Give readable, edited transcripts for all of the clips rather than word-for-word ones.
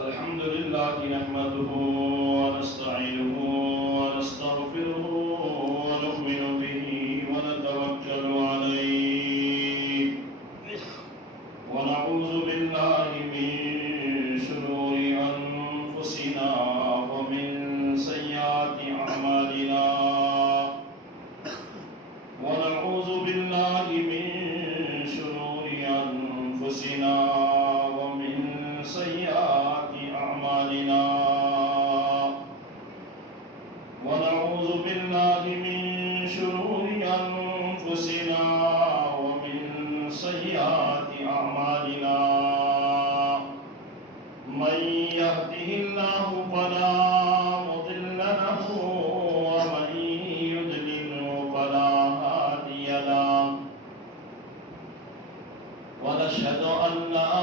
الحمد لله نحمده ونستعينه ونستغفره ونؤمن به ونتوكل عليه ونعوذ بالله من شرور أنفسنا ومن سيئات أعمالنا ونعوذ بالله من شرور أنفسنا ومن سيئات أعمالنا ونعوذ بالله من شرور أنفسنا ومن سيئات أعمالنا من يهده الله فلا مضل له ومن يضلل فلا هادي له ونشهد أن لا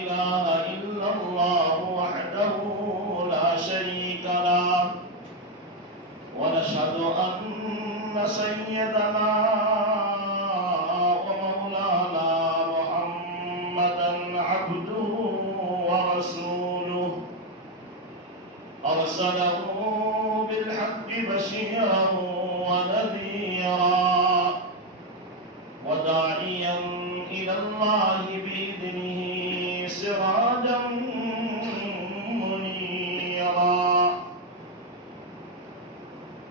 إله إلا الله وحده لا شريك له ونشهد أن سيدنا ومولانا محمدا عبده ورسوله أرسله بالحق بشيرا ونذيرا وداعيا إلى الله بإذنه سراجا منيرا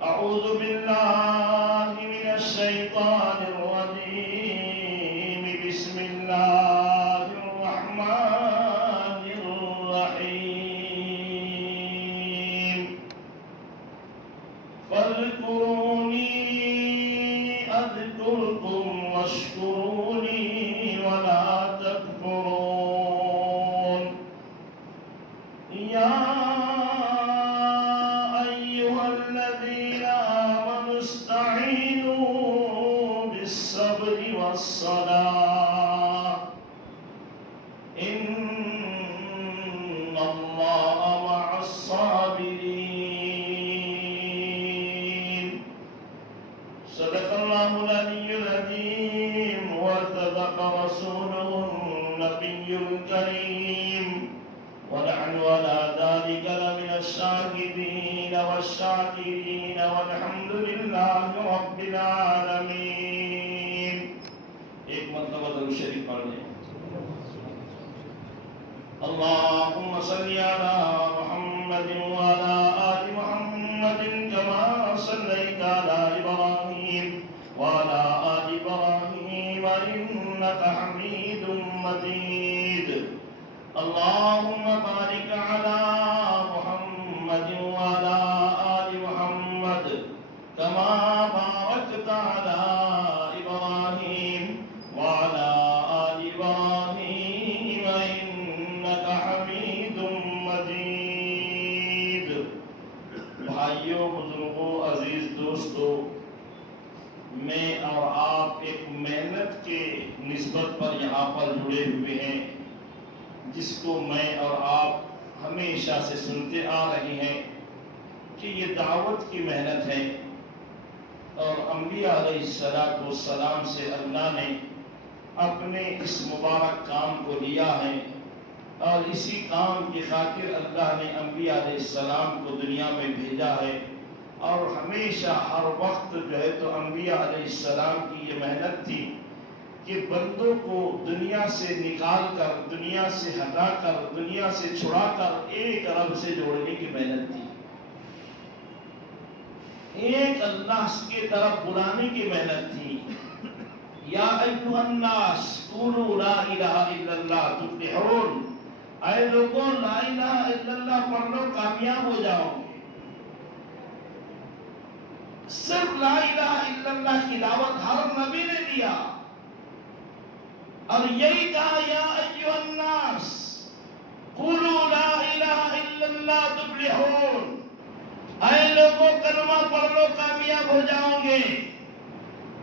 أعوذ بالله من الشيطان الرجيم بسم الله الرحمن الرحيم فاذكروني أذكركم واشكروني ولا تكفرون يا أيها الذين آمنوا استعينوا بالصبر والصلاة إن الله مع الصابرين صدق الله العلي العظيم وصدق رسوله النبي الكريم ونحن على ذلك لمن الشاهدين والشاكرين والحمد لله رب العالمين. ایک مرتبہ درود شریف پڑھ لیں. اللهم صل على محمد وعلى آل محمد كما صليت على إبراهيم وعلى آل إبراهيم إنك حميد مجيد. اللهم بارك على محمد وعلى آل محمد كما باركت على إبراهيم وعلى آل إبراهيم إنك حميد مجيد. بھائیوں، بزرگوں، عزیز دوستوں، میں اور آپ ایک محنت کے نسبت پر یہاں پر جڑے ہوئے ہیں جس کو میں اور آپ ہمیشہ سے سنتے آ رہے ہیں کہ یہ دعوت کی محنت ہے اور انبیاء علیہ السلام سے اللہ نے اپنے اس مبارک کام کو لیا ہے اور اسی کام کی خاطر اللہ نے انبیاء علیہ السلام کو دنیا میں بھیجا ہے اور ہمیشہ ہر وقت جو ہے تو انبیاء علیہ السلام کی یہ محنت تھی کہ بندوں کو دنیا سے نکال کر، دنیا سے ہٹا کر، دنیا سے چھڑا کر ایک رب سے جوڑنے کی محنت تھی، ایک اللہ کی طرف بلانے کی محنت تھی. یا ایھا الناس قولوا لا الہ الا اللہ تفلحون. اے لوگوں، لا الہ الا اللہ پڑھ لو، کامیاب ہو جاؤ گے. صرف لا الہ الا اللہ کی دعوت ہر نبی نے دیا اور یہی کہا یا ایھا الناس قولوا لا الہ الا اللہ تفلحون. اے لوگوں، کلمہ پڑھ لو، کامیاب ہو جاؤ گے.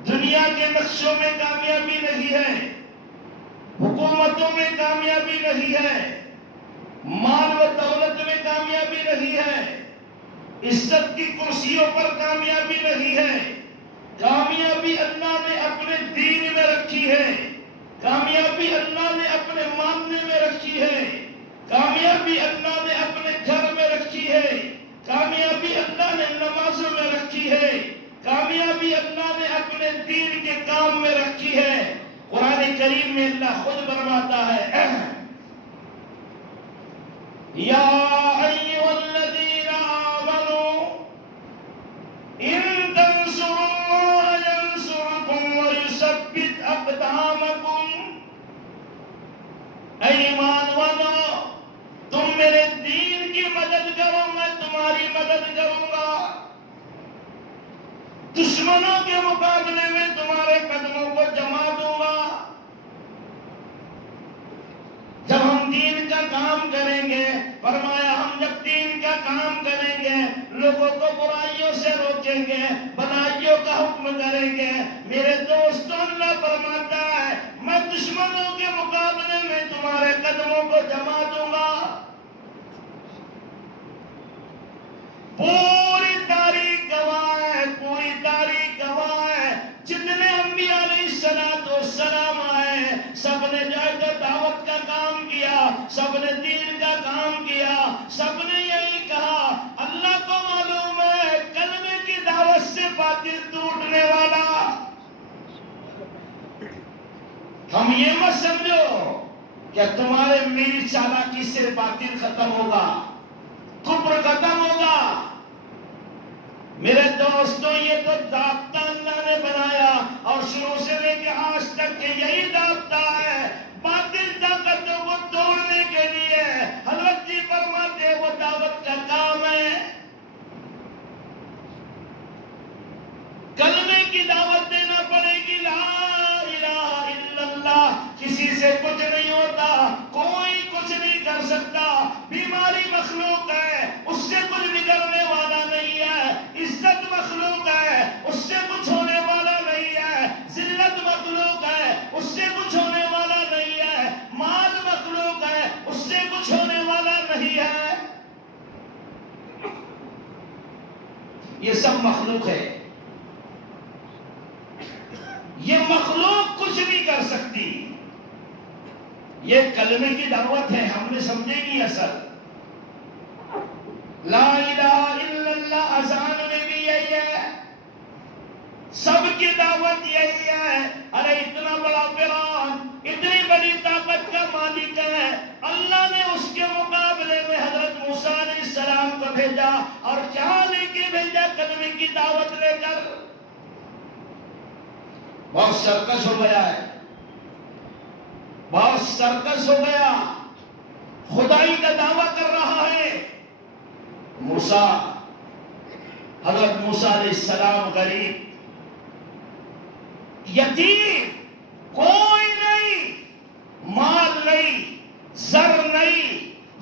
دنیا کے نقشوں میں کامیابی نہیں ہے، حکومتوں میں کامیابی نہیں ہے، مال و دولت میں کامیابی نہیں ہے، عزت کی کرسیوں پر کامیابی نہیں ہے. کامیابی اللہ نے اپنے دین میں رکھی ہے، کامیابی اللہ نے اپنے ماننے میں رکھی ہے. کامیابی اللہ نے اپنے گھر میں رکھی ہے، کامیابی اللہ نے نمازوں میں رکھی ہے، کامیابی اللہ نے اپنے دین کے کام میں رکھی ہے۔ قرآن کریم میں اللہ خود فرماتا ہے یا ایھا الذین آمنوا ان تنصروا اللہ ینصرکم ویثبت اقدامکم۔ اے ایمان والو، تم میرے دین کی مدد کرو، میں تمہاری مدد کروں گا، دشمنوں کے مقابلے میں تمہارے قدموں کو جما دوں گا۔ جب ہم دین کا کام کریں گے، فرمایا ہم جب دین کا کام کریں گے، لوگوں کو برائیوں سے روکیں گے، بھلائیوں کا حکم کریں گے، میرے دوستوں اللہ فرماتا ہے میں دشمنوں کے مقابلے میں تمہارے قدموں کو جما دوں گا۔ پوری تاریخ گواہ ہے، پوری تاریخ گواہ ہے، جتنے انبیاء علیہ السلام آئے، سب نے جو ہے تو دعوت کا کام کیا، سب نے دین کا کام کیا، سب نے یہی کہا اللہ کو معلوم ہے کلمے کی دعوت سے باطل ٹوٹنے والا۔ ہم یہ مت سمجھو کہ تمہارے میری چالاکی سے باطل ختم ہوگا، کفر ختم ہوگا۔ میرے دوستوں یہ تو ضابطہ اللہ نے بنایا اور شروع سے لے کے آج تک کے یہی ضابطہ ہے، باطل طاقتوں کو توڑنے کے لیے۔ حضرت جی فرماتے وہ دعوت کا کام ہے، کلمے کی دعوت دینا پڑے گی، لا الہ الا اللہ۔ کسی سے کچھ نہیں ہوتا، کوئی کچھ نہیں کر سکتا، بیماری مخلوق ہے اس سے کچھ بگڑنے والا نہیں ہے، عزت مخلوق ہے اس سے کچھ ہونے والا نہیں ہے، ذلت مخلوق ہے اس سے کچھ ہونے والا نہیں ہے، مال مخلوق ہے اس سے کچھ ہونے والا نہیں ہے، یہ سب مخلوق ہے، یہ مخلوق کچھ نہیں کر سکتی۔ یہ کلمے کی دعوت ہے، ہم نے سمجھے نہیں اصل۔ لا الہ الا اللہ اذان میں بھی یہی ہے، سب کی دعوت یہی ہے۔ ارے اتنا بڑا فرعون، اتنی بڑی طاقت کا مالک ہے، اللہ نے اس کے مقابلے میں حضرت موسیٰ علیہ السلام کو بھیجا، اور کیا لے کے بھیجا؟ کلمے کی دعوت لے کر۔ بہت سرکش ہو گیا ہے، بہت سرکش ہو گیا، خدائی کا دعویٰ کر رہا ہے۔ موسیٰ، حضرت موسیٰ علیہ السلام غریب، یتیم، کوئی نہیں، مال نہیں، زر نہیں،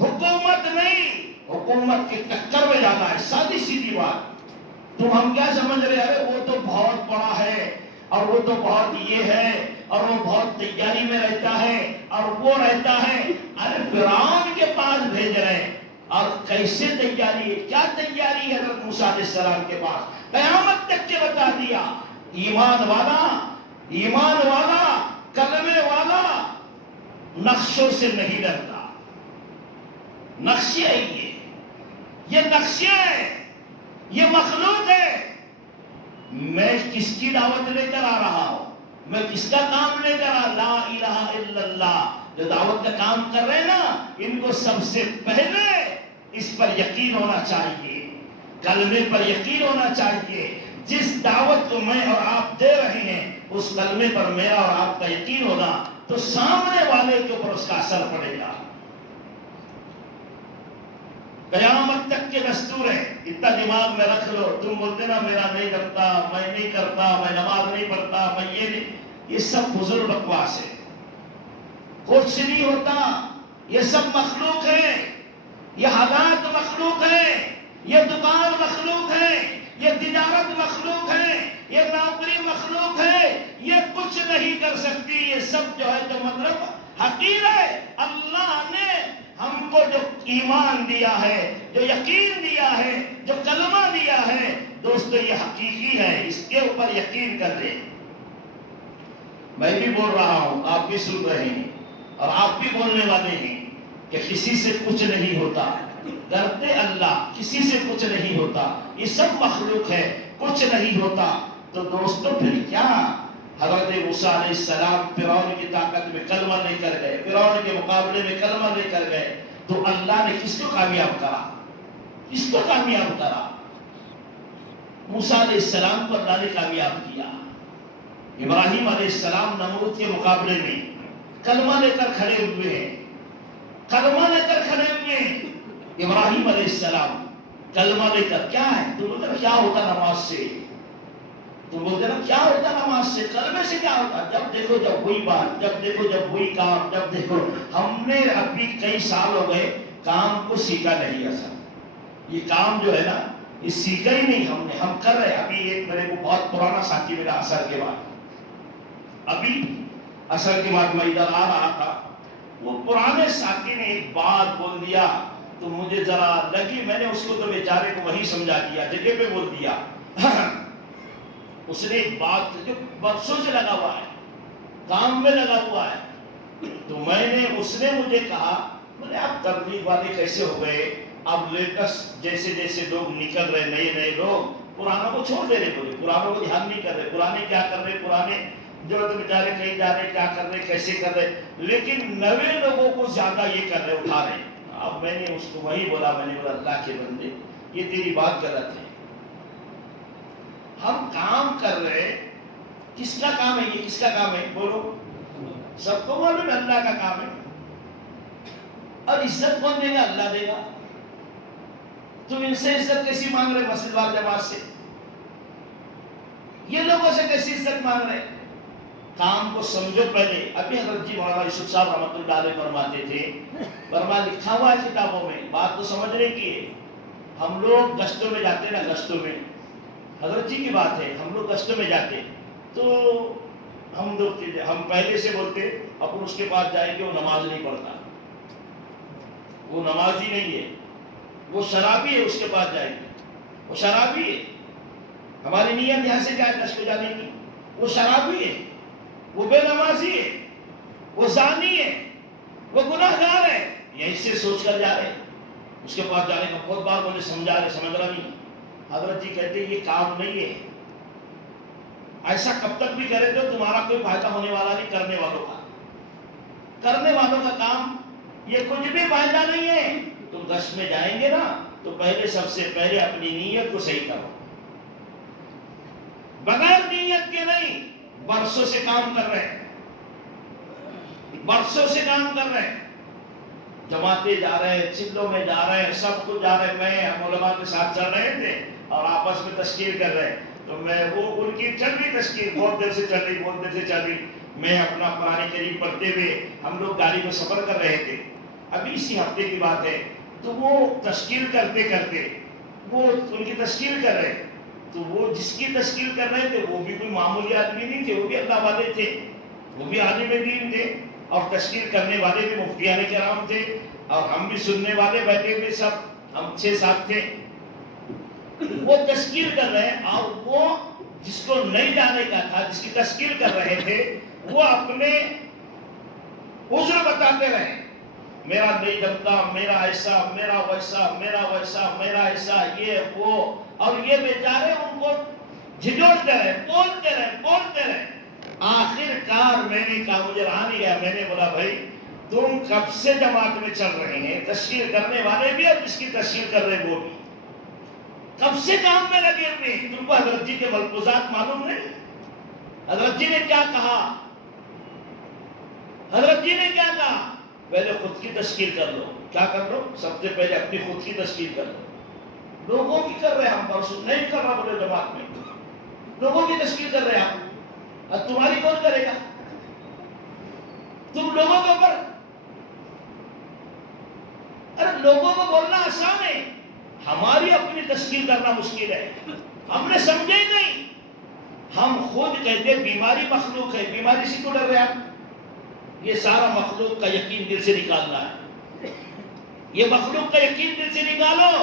حکومت نہیں، حکومت کے ٹکر میں جانا ہے، سادی سیدھی بات۔ تم ہم کیا سمجھ رہے ہیں وہ تو بہت بڑا ہے اور وہ تو بہت یہ ہے اور وہ بہت تیاری میں رہتا ہے اور وہ رہتا ہے۔ ارے فرعون کے پاس بھیج رہے ہیں، اور کیسے تیاری ہے، کیا تیاری ہے حضرت موسیٰ علیہ السلام کے پاس؟ قیامت تک کے بتا دیا۔ ایمان والا کلمے والا نقشوں سے نہیں ڈرتا۔ نقشے ہیں یہ نقشے ہیں، یہ مخلوق ہے۔ میں کس کی دعوت لے کر آ رہا ہوں؟ میں کس کا کام لے کر لا الہ الا اللہ جو دعوت کا کام کر رہے ہیں نا، ان کو سب سے پہلے اس پر یقین ہونا چاہیے، کلمے پر یقین ہونا چاہیے۔ جس دعوت کو میں اور آپ دے رہے ہیں اس کلمے پر میرا اور آپ کا یقین ہوگا تو سامنے والے کے اوپر اس کا اثر پڑے گا۔ قیامت تک کے دستور ہے، اتنا دماغ میں رکھ لو۔ تم بولتے نا میرا نہیں کرتا، میں نہیں کرتا، میں نماز نہیں پڑھتا، میں یہ نہیں، یہ سب فضول بکواس ہے، کچھ نہیں ہوتا۔ یہ سب مخلوق ہے، یہ حالات مخلوق ہے، یہ دکان مخلوق ہے، یہ تجارت مخلوق ہے، یہ نوکری مخلوق ہے، یہ کچھ نہیں کر سکتی۔ یہ سب جو ہے تو مطلب حقیر ہے۔ اللہ نے ہم کو جو ایمان دیا ہے، جو یقین دیا ہے، جو کلمہ دیا ہے، دوستو یہ حقیقی ہے، اس کے اوپر یقین کر لیں۔ میں بھی بول رہا ہوں، آپ بھی سن رہے ہیں اور آپ بھی بولنے والے ہیں کہ کسی سے کچھ نہیں ہوتا، ڈرتے اللہ کسی سے کچھ نہیں ہوتا، یہ سب مخلوق ہے، کچھ نہیں ہوتا. تو دوستو پھر کیا؟ حضرت موسیٰ علیہ السلام فرعون کی طاقت میں کلمہ لے کر گئے، فرعون کے مقابلے میں کلمہ لے کر گئے، تو اللہ نے کس کو کامیاب کرا؟ کس کو کامیاب کرا؟ موسیٰ علیہ السلام کو اللہ نے کامیاب کیا. ابراہیم علیہ السلام نمرود کے مقابلے میں کلمہ لے کر کھڑے ہوئے ہیں، کلمہ لے کر کھڑے ہوئے ہیں. ابراہیم علیہ السلام کلمہ لے کر، کیا ہے تم بولتے نا کیا ہوتا نماز سے؟ تم بولتے نا کیا ہوتا نماز سے؟ کلمے سے کیا ہوتا؟ جب دیکھو جب وہی بات، جب دیکھو جب وہی کام، جب دیکھو. ہم نے ابھی کئی سال ہو گئے کام کو سیکھا نہیں اصل. یہ کام جو ہے نا یہ سیکھا ہی نہیں ہم نے، ہم کر رہے. ابھی ایک میرے کو بہت پرانا ساتھی میرا اثر کے بعد، ابھی اثر کے بعد میں ادھر آ رہا تھا، وہ پرانے ساتھی نے ایک بات بول دیا تو مجھے ذرا لگی، میں نے اس کو تو بیچارے کو وہی سمجھا دیا، جگہ پہ بول دیا. اس نے ایک بات جو برسوں سے لگا ہوا ہے، کام میں لگا ہوا ہے، تو میں نے، اس نے مجھے کہا، بولے آپ تبلیغ والے کیسے ہو گئے؟ اب لیٹسٹ جیسے جیسے لوگ نکل رہے، نئے نئے لوگ پرانوں کو چھوڑ دے رہے. بولے پرانوں کو دھیان نہیں کر رہے، پرانے کیا کر رہے، پرانے جو تو بیچارے کہیں جا رہے، کیا کر رہے، کیسے کر رہے، لیکن نئے لوگوں کو زیادہ یہ کر رہے، اٹھا رہے. اب میں نے اس کو وہی بولا، میں نے بولا اللہ کے بندے یہ تیری بات غلط ہے. ہم کام کر رہے، کس کا کام ہے یہ؟ کس کا کام ہے بولو؟ سب کو معلوم ہے اللہ کا کام ہے. اور عزت کون دے گا؟ اللہ دے گا. تم ان سے عزت کیسی مانگ رہے؟ مسجد وال جماعت سے، یہ لوگوں سے کیسی عزت مانگ رہے؟ کام کو سمجھو پہلے. ابھی حضرت جی مولانا یوسف صاحب رحمۃ اللہ علیہ فرماتے تھے، فرما لکھا ہوا ہے کتابوں میں، بات تو سمجھنے کی ہے. ہم لوگ گشتوں میں جاتے نا، گشتوں میں، حضرت جی کی بات ہے، ہم لوگ گشتوں میں جاتے تو ہم پہلے سے بولتے اپن اس کے پاس جائیں گے، وہ نماز نہیں پڑھتا، وہ نمازی نہیں ہے، وہ شرابی ہے، اس کے پاس جائیں گے، وہ شرابی ہے. ہماری نیت یہاں سے کیا ہے گشت جانے کی؟ وہ شرابی ہے، وہ بے نمازی ہے، وہ زانی ہے، وہ گناہ گار ہے. یہیں سے سوچ کر جا رہے، اس کے پاس جانے کا بہت بار مجھے سمجھا رہے، سمجھ رہا نہیں. حضرت جی کہتے ہیں یہ کام نہیں ہے، ایسا کب تک بھی کرے تو تمہارا کوئی فائدہ ہونے والا نہیں. کرنے والوں کا کام یہ کچھ بھی فائدہ نہیں ہے. تم گشت میں جائیں گے نا تو پہلے سب سے پہلے اپنی نیت کو صحیح کرو، بغیر نیت کے نہیں. برسوں سے کام کر رہے ہیں، برسوں سے کام کر رہے ہیں، جماعتیں جا رہے ہیں، چلوں میں جا رہے ہیں، سب کچھ جا رہے ہیں. میں ہم علماء کے ساتھ چل رہے تھے اور آپس میں تشکیل کر رہے ہیں، تو میں وہ ان کی چل رہی تشکیل بہت دیر سے چل رہی، بہت دیر سے چل رہی. میں اپنا قرآن کریم پڑھتے ہوئے، ہم لوگ گاڑی میں سفر کر رہے تھے، ابھی اسی ہفتے کی بات ہے. تو وہ تشکیل کرتے کرتے وہ ان کی تشکیل کر رہے، تو وہ جس کی تشکیل کر رہے تھے وہ بھی کوئی معمولی آدمی نہیں تھے، وہ بھی اللہ والے تھے، وہ بھی عالم دین تھے، اور تشکیل کرنے والے بھی مفتیان کرام تھے، اور ہم بھی سننے والے بیٹھے ہوئے سب ہم 6-7 تھے. وہ تشکیل کر رہے ہیں، اور وہ جس کو نہیں جانے کا تھا، جس کی تشکیل کر رہے تھے، وہ اپنے عذر بتاتے رہے، میرا نہیں جمتا، میرا ایسا، میرا ویسا، میرا ویسا، میرا ایسا، یہ وہ. اور یہ بیچارے ان کو جھجوڑتے رہے، بولتے رہے. آخر کار میں نے کہا، مجھے رہا نہیں گیا، میں نے بولا بھائی تم کب سے جماعت میں چل رہے ہیں، تشکیل کرنے والے بھی اور جس کی تشکیل کر رہے وہ بھی، کب سے کام میں لگے ہوئے، تم کو حضرت جی کے ملفوظات معلوم نہیں؟ حضرت جی نے کیا کہا؟ حضرت جی نے کیا کہا؟ پہلے خود کی تشکیل کر لو. کیا کر لو؟ سب سے پہلے اپنی خود کی تشکیل کر لو. لوگوں کی کر رہے ہم، پرسوں نہیں کر رہا بولے جماعت میں، لوگوں کی تشکیل کر رہے ہم. اب تمہاری کون کرے گا؟ تم لوگوں کے اوپر، ارے لوگوں کو بولنا آسان ہے، ہماری اپنی تشکیل کرنا مشکل ہے. ہم نے سمجھے ہی نہیں. ہم خود کہتے بیماری مخلوق ہے، بیماری سے کیوں ڈر رہے ہیں؟ یہ سارا مخلوق کا یقین دل سے نکالنا ہے. یہ مخلوق کا یقین دل سے نکالو.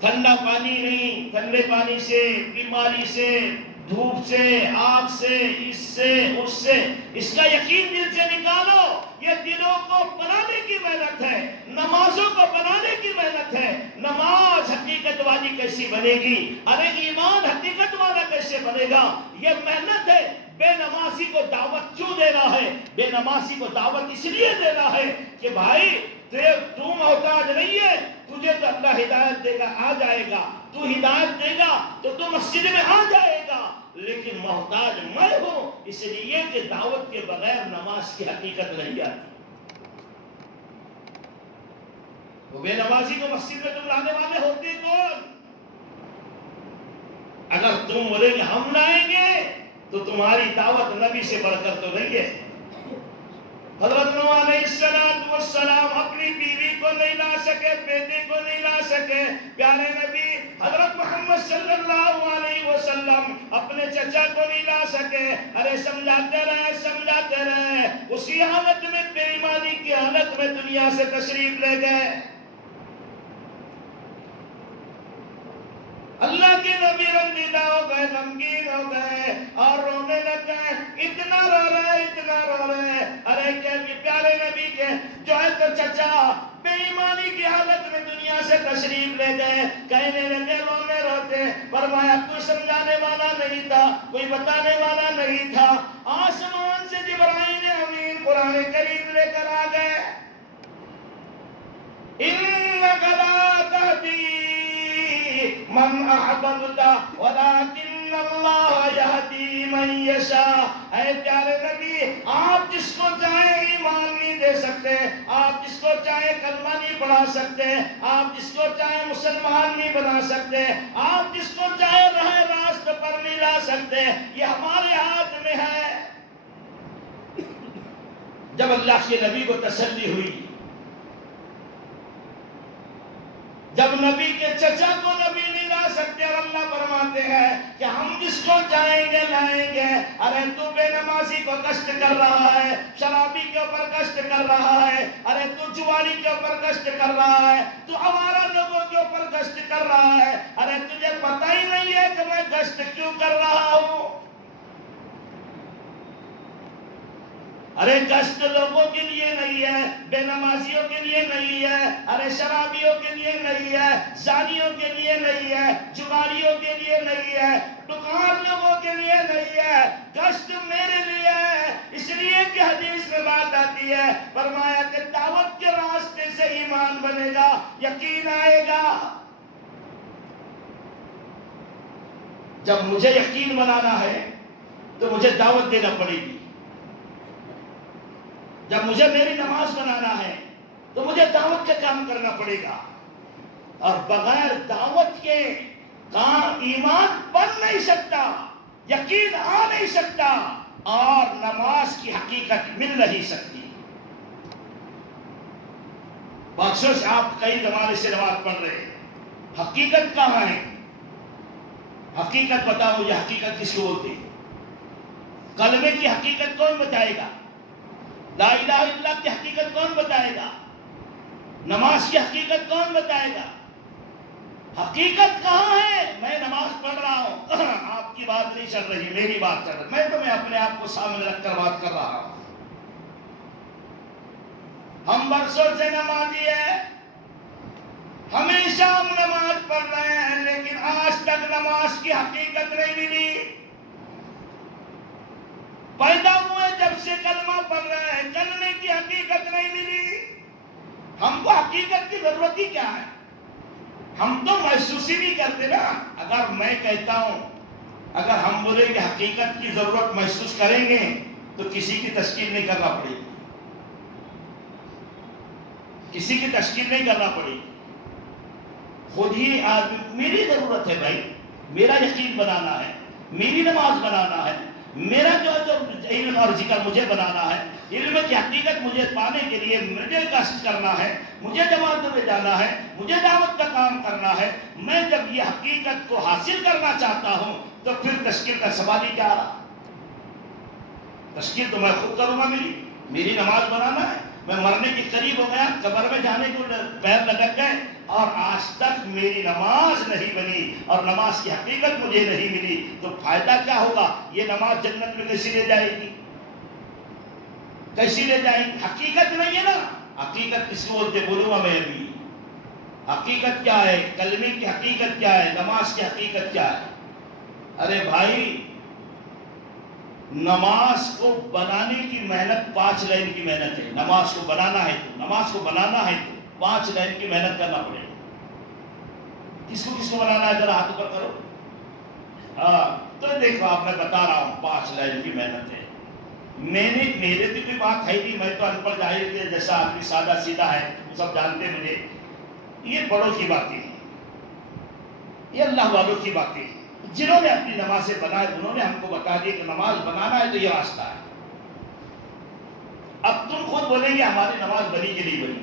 ٹھنڈا پانی نہیں، ٹھنڈے پانی سے، بیماری سے، دھوپ سے، آگ سے، اس سے، اس سے، اس کا یقین دل سے نکالو. یہ دلوں کو بنانے کی کی محنت ہے، نمازوں کو بنانے کی محنت ہے. نماز حقیقت والی کیسی بنے گی؟ ارے ایمان حقیقت والا کیسے بنے گا؟ یہ محنت ہے. بے نمازی کو دعوت کیوں دینا ہے؟ بے نمازی کو دعوت اس لیے دینا ہے کہ بھائی تو محتاج نہیں ہے، تجھے تو اللہ ہدایت دے گا، آ جائے گا. تو ہدایت دے گا تو مسجد میں آ جائے گا، لیکن محتاج میں ہوں، اس لیے کہ دعوت کے بغیر نماز کی حقیقت نہیں آتی. وہ بے نمازی کو مسجد میں تم لانے والے ہوتے کون؟ اگر تم بولے کہ ہم لائیں گے تو تمہاری دعوت نبی سے بڑھ کر تو نہیں ہے. حضرت نوح علیہ السلام اپنی بیوی کو نہیں لا سکے، بیٹے کو نہیں لا سکے. پیارے نبی حضرت محمد صلی اللہ علیہ وسلم اپنے چچا کو نہیں لا سکے. ارے سمجھاتے رہے، اسی حالت میں، بے ایمانی کی حالت میں دنیا سے تشریف لے گئے. اللہ کے نبی رنجیدہ ہو گئے، غمگین ہو گئے اور رونے لگ گئے. اتنا رو رہے. ارے کیا پیارے نبی کے جو ہے تو چچا بے ایمانی کی حالت میں دنیا سے تشریف لے گئے. کہنے لگے روتے، فرمایا کوئی سمجھانے والا نہیں تھا، کوئی بتانے والا نہیں تھا. آسمان سے جبرائیل امین قرآن کریم لے کر آ گئے. إِنَّكَ لَا تَهْدِي من احببت ولكن اللہ یہدی من یشاء. اے پیارے نبی، آپ جس کو چاہے ایمان نہیں دے سکتے، آپ جس کو چاہے کلمہ نہیں پڑھا سکتے، آپ جس کو چاہے مسلمان نہیں بنا سکتے، آپ جس کو چاہے راہ راست پر نہیں لا سکتے. یہ ہمارے ہاتھ میں ہے. جب اللہ کے نبی کو تسلی ہوئی، جب نبی کے چچا کو نبی نہیں لا سکتے، اور اللہ فرماتے ہیں کہ ہم جس کو چاہیں گے لائیں گے. ارے تو بے نمازی کو کشٹ کر رہا ہے، شرابی کے اوپر کشٹ کر رہا ہے، ارے تو جواری کے اوپر کشٹ کر رہا ہے، تو آوارہ لوگوں کے اوپر کشٹ کر رہا ہے. ارے تجھے پتہ ہی نہیں ہے کہ میں کشٹ کیوں کر رہا ہوں؟ ارے کشٹ لوگوں کے لیے نہیں ہے، بے نمازیوں کے لیے نہیں ہے، ارے شرابیوں کے لیے نہیں ہے، زانیوں کے لیے نہیں ہے، جواریوں کے لیے نہیں ہے، ڈکار لوگوں کے لیے نہیں ہے. کشٹ میرے لیے ہے. اس لیے کہ حدیث میں بات آتی ہے، فرمایا کہ دعوت کے راستے سے ایمان بنے گا، یقین آئے گا. جب مجھے یقین بنانا ہے تو مجھے دعوت دینا پڑے گی. جب مجھے میری نماز بنانا ہے تو مجھے دعوت کا کام کرنا پڑے گا. اور بغیر دعوت کے کام ایمان بن نہیں سکتا، یقین آ نہیں سکتا، اور نماز کی حقیقت مل نہیں سکتی. بخشش آپ کئی زمانے سے نماز پڑھ رہے ہیں، حقیقت کہاں ہے؟ حقیقت بتاؤ مجھے، حقیقت کس کو بولتے ہیں؟ کلمے کی حقیقت کون بتائے گا؟ لا الہ الا اللہ کی حقیقت کون بتائے گا؟ نماز کی حقیقت کون بتائے گا؟ حقیقت کہاں ہے؟ میں نماز پڑھ رہا ہوں، آپ کی بات نہیں چل رہی، میری بات چل رہی. میں اپنے آپ کو سامنے رکھ کر بات کر رہا ہوں. ہم برسوں سے نمازی ہیں، ہمیشہ ہم نماز پڑھ رہے ہیں، لیکن آج تک نماز کی حقیقت نہیں ملی. پیدا ہوئے جب سے کلمہ پڑھ رہے ہیں، کلمے کی حقیقت نہیں ملی. ہم کو حقیقت کی ضرورت ہی کیا ہے؟ ہم تو محسوس ہی نہیں کرتے نا. اگر میں کہتا ہوں، اگر ہم بولیں کہ حقیقت کی ضرورت محسوس کریں گے تو کسی کی تشکیل نہیں کرنا پڑے گی، کسی کی تشکیل نہیں کرنا پڑے گی. خود ہی آدمی، میری ضرورت ہے بھائی، میرا یقین بنانا ہے، میری نماز بنانا ہے، میرا جو علم اور ذکر مجھے بنانا ہے، علم کی حقیقت مجھے پانے کے لیے مجھے کشٹ کرنا ہے، مجھے جماعتوں میں جانا ہے، مجھے دعوت کا کام کرنا ہے. میں جب یہ حقیقت کو حاصل کرنا چاہتا ہوں تو پھر تشکیل کا سوال ہی کیا رہا؟ تشکیل تو میں خود کروں گا. میری نماز بنانا ہے. میں مرنے کے قریب ہو گیا، قبر میں جانے کو پیر لگک گئے، اور آج تک میری نماز نہیں بنی اور نماز کی حقیقت مجھے نہیں ملی، تو فائدہ کیا ہوگا؟ یہ نماز جنت میں کیسی لے جائے گی؟ کیسی لے جائے گی؟ حقیقت نہیں ہے نا. حقیقت کس کو بولتے بولوں گا میں ابھی. حقیقت کیا ہے؟ کلمے کی حقیقت کیا ہے؟ نماز کی حقیقت کیا ہے؟ ارے بھائی، نماز کو بنانے کی محنت 5 لائن کی محنت ہے. نماز کو بنانا ہے تو 5 لائن کی محنت کرنا پڑے گا. کس کو بنانا ہے ذرا ہاتھ اوپر کرو. ہاں تو دیکھو آپ میں بتا رہا ہوں 5 لائن کی محنت ہے. میرے تو کوئی بات ہے نہیں، میں تو ان پڑھ ظاہر کے جیسا آدمی سادہ سیدھا ہے، سب جانتے ہیں مجھے. یہ بڑوں کی باتیں ہیں، یہ اللہ والوں کی باتیں ہیں. جنہوں نے اپنی نمازیں بنائے انہوں نے ہم کو بتا دیا کہ نماز بنانا ہے تو یہ راستہ ہے. اب تم خود بولیں گے ہماری نماز بنی کہ نہیں بنی.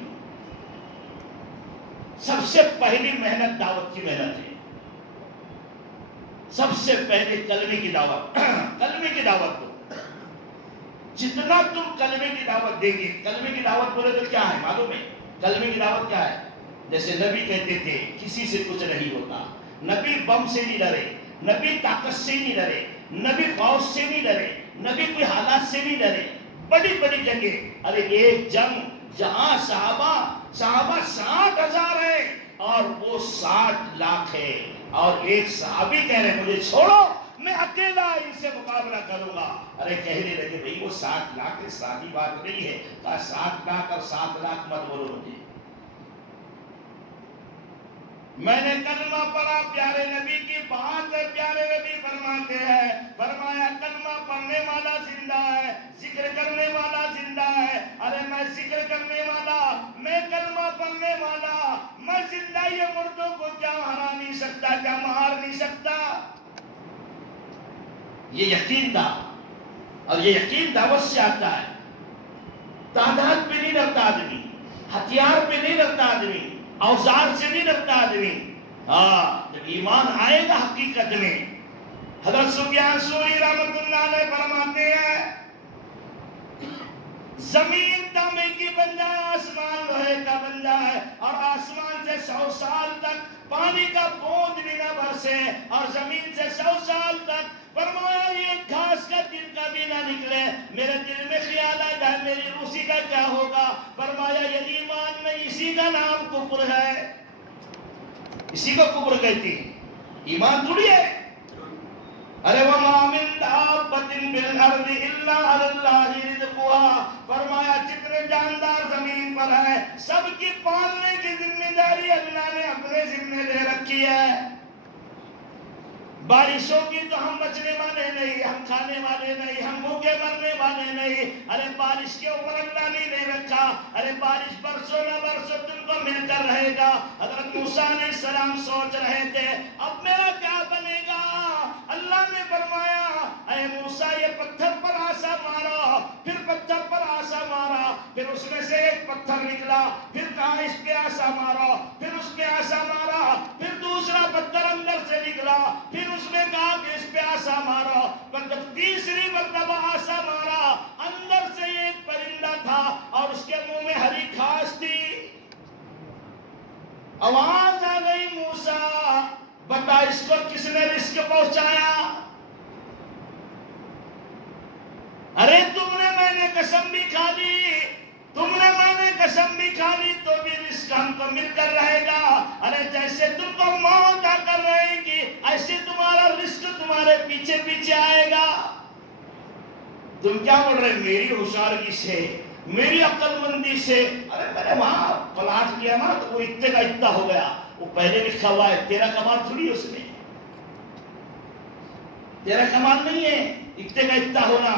سب سے پہلی محنت دعوت کی محنت ہے. سب سے پہلے کلمے کی دعوت. کلمے کی دعوت دو. جتنا تم کلمے کی دعوت دیں گے. کلمے کی دعوت بولے تو کیا ہے معلوم ہے؟ کلمے کی دعوت کیا ہے؟ جیسے نبی کہتے تھے کسی سے کچھ نہیں ہوتا. نبی بم سے نہیں ڈرے، نبی طاقت سے نہیں ڈرے، نبی فوج سے نہیں ڈرے، نبی کوئی حالات سے نہیں ڈرے. بڑی بڑی جنگیں، ارے ایک جنگ جہاں صحابہ 60,000 ہے اور وہ 60 لاکھ ہے، اور ایک صحابی کہہ رہے مجھے چھوڑو میں اکیلا ان سے مقابلہ کروں گا. ارے کہنے لگے بھئی وہ 60 لاکھ سادی بات نہیں ہے. کہا 60 لاکھ اور 7 لاکھ مت بولو مجھے. میں نے کلمہ پڑھا، پیارے نبی کی بات ہے. پیارے نبی فرماتے ہیں، فرمایا کلمہ پڑھنے والا زندہ ہے، ذکر کرنے والا زندہ ہے. ارے میں ذکر کرنے والا، میں کلمہ پڑھنے والا، میں زندہ یہ مردوں کو کیا ہرا نہیں سکتا، کیا مار نہیں سکتا. یہ یقین تھا، اور یہ یقین دعوت سے آتا ہے. تعداد پہ نہیں ڈرتا آدمی، ہتھیار پہ نہیں ڈرتا آدمی، اوزار سے نہیں ڈرتا آدمی. ہاں جب ایمان آئے گا حقیقت میں. حضرت سفیان ثوری رحمۃ اللہ علیہ فرماتے ہیں زمین تانبے کی بن جائے، آسمان لوہے کا بن جائے، اور آسمان سے 100 سال تک پانی کا بوند بھی نہ برسے، اور زمین سے 100 سال تک فرمایا یہ گھاس کا دل کا بھی نہ نکلے، میرے دل میں خیال آ جائے میری روسی کا کیا ہوگا. فرمایا یہ ایمان میں اسی کا نام کفر ہے. اسی کو کفر کہتی ہے، ایمان تھوڑی ہے. ارے وَمَا مِن دَابَّةٍ فِي الْأَرْضِ إِلَّا عَلَى اللَّهِ رِزْقُهَا. فرمایا جتنے جاندار زمین پر ہیں سب کی پالنے کی ذمہ داری اللہ نے اپنے ذمہ لے رکھی ہے. بارشوں کی تو ہم بچنے والے نہیں، ہم کھانے والے نہیں، ہم بھوکے مرنے والے نہیں. ارے بارش کے اوپر اللہ نے نہیں رکھا. ارے بارش برسوں نہ برسوں تم کو مل کر رہے گا. حضرت موسیٰ علیہ السلام سوچ رہے تھے اب میرا کیا بنے گا. اللہ نے فرمایا اے موسیٰ یہ پتھر پر آسا مارا، پھر پتھر پر آسا مارا، پھر اس میں سے ایک پتھر نکلا، پھر کہا اس پہ آسا مارا، پھر اس پہ آسا مارا، پھر دوسرا پتھر اندر سے نکلا، پھر اس میں کہا کہ اس پہ آسا مارا. پر جب تیسری مرتبہ آسا مارا اندر سے ایک پرندہ تھا اور اس کے منہ میں ہری گھاس تھی. آواز آ گئی موسیٰ بتا اس کو کس نے رزق پہنچایا. ارے تم نے میں نے قسم بھی کھا لی، تم نے میں نے قسم بھی کھا لی تو بھی رزق ہم کو مل کر رہے گا. ارے جیسے تم کو موت آ کر رہے گی ایسے تمہارا رزق تمہارے پیچھے پیچھے آئے گا. تم کیا بول رہے میری ہوشیاری سے، میری عقل مندی سے. ارے میں نے وہاں پلاٹ لیا نا تو وہ اتنے کا اتنا ہو گیا. وہ پہلے لکھا ہوا ہے، تیرا کمال تھوڑی اس میں، تیرا کمال نہیں ہے اتنے کا اتنا ہونا.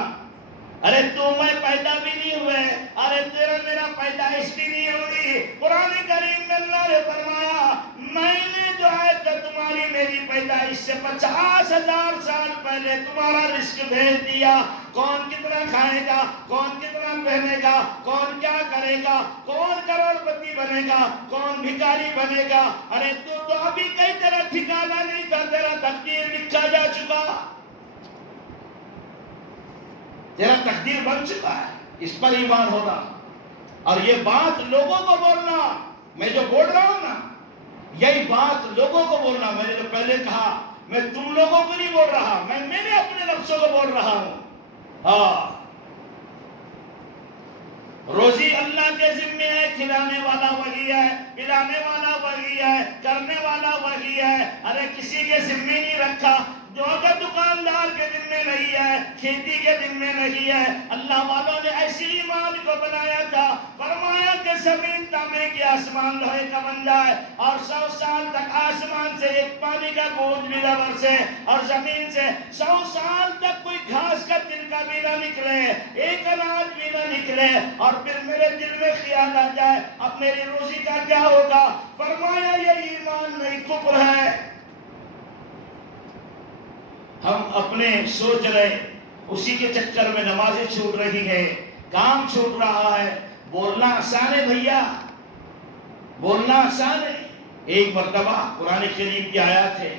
ارے تو میں پیدا بھی نہیں ہوئے، ارے تیرا میرا پیدائش بھی نہیں ہوئی. قرآن کریم میں اللہ نے فرمایا میں نے جو ہے تو تمہاری میری پیدائش سے 50,000 سال پہلے تمہارا رزق بھیج دیا. کون کتنا کھائے گا، کون کتنا پہنے گا، کون کیا کرے گا، کون کروڑ پتی بنے گا، کون بھکاری بنے گا. ارے تو ابھی کئی طرح ٹھکانا نہیں تھا، تیرا تقدیر لکھا جا چکا، تیرا تقدیر بن چکا ہے. اس پر ایمان ہونا اور یہ بات لوگوں کو بولنا. میں جو بول رہا ہوں نا یہی بات لوگوں کو بولنا. میں نے تو پہلے کہا میں تم لوگوں کو نہیں بول رہا، میں میرے اپنے نفسوں کو بول رہا ہوں. ہاں روزی اللہ کے ذمے ہے، کھلانے والا وہی ہے، پلانے والا وہی ہے، کرنے والا وہی ہے۔ ارے کسی کے ذمے نہیں رکھا، جو کہ دکاندار کے ذمے نہیں ہے، کھیتی کے ذمے نہیں ہے۔ اللہ والوں نے ایسی ایمان کو بنایا تھا، فرمایا کہ زمین تانبے کی، آسمان لوہے کا بن جائے، اور 100 سال تک آسمان سے ایک پانی کا بوند بھی نہ برسے، اور زمین سے 100 سال تک کوئی گھاس کا تنکا بھی نہ نکلے، ایک اناج بھی نہ نکلے، اور پھر میرے دل میں خیال آ جائے اب میری روزی کا کیا ہوگا؟ فرمایا یہ ایمان نہیں، کفر ہے۔ ہم اپنے سوچ رہے، اسی کے چکر میں نمازیں چھوٹ رہی ہے، کام چھوٹ رہا ہے۔ بولنا آسان ہے بھیا، بولنا آسان ہے۔ ایک مرتبہ قرآن کریم کی آیات ہے،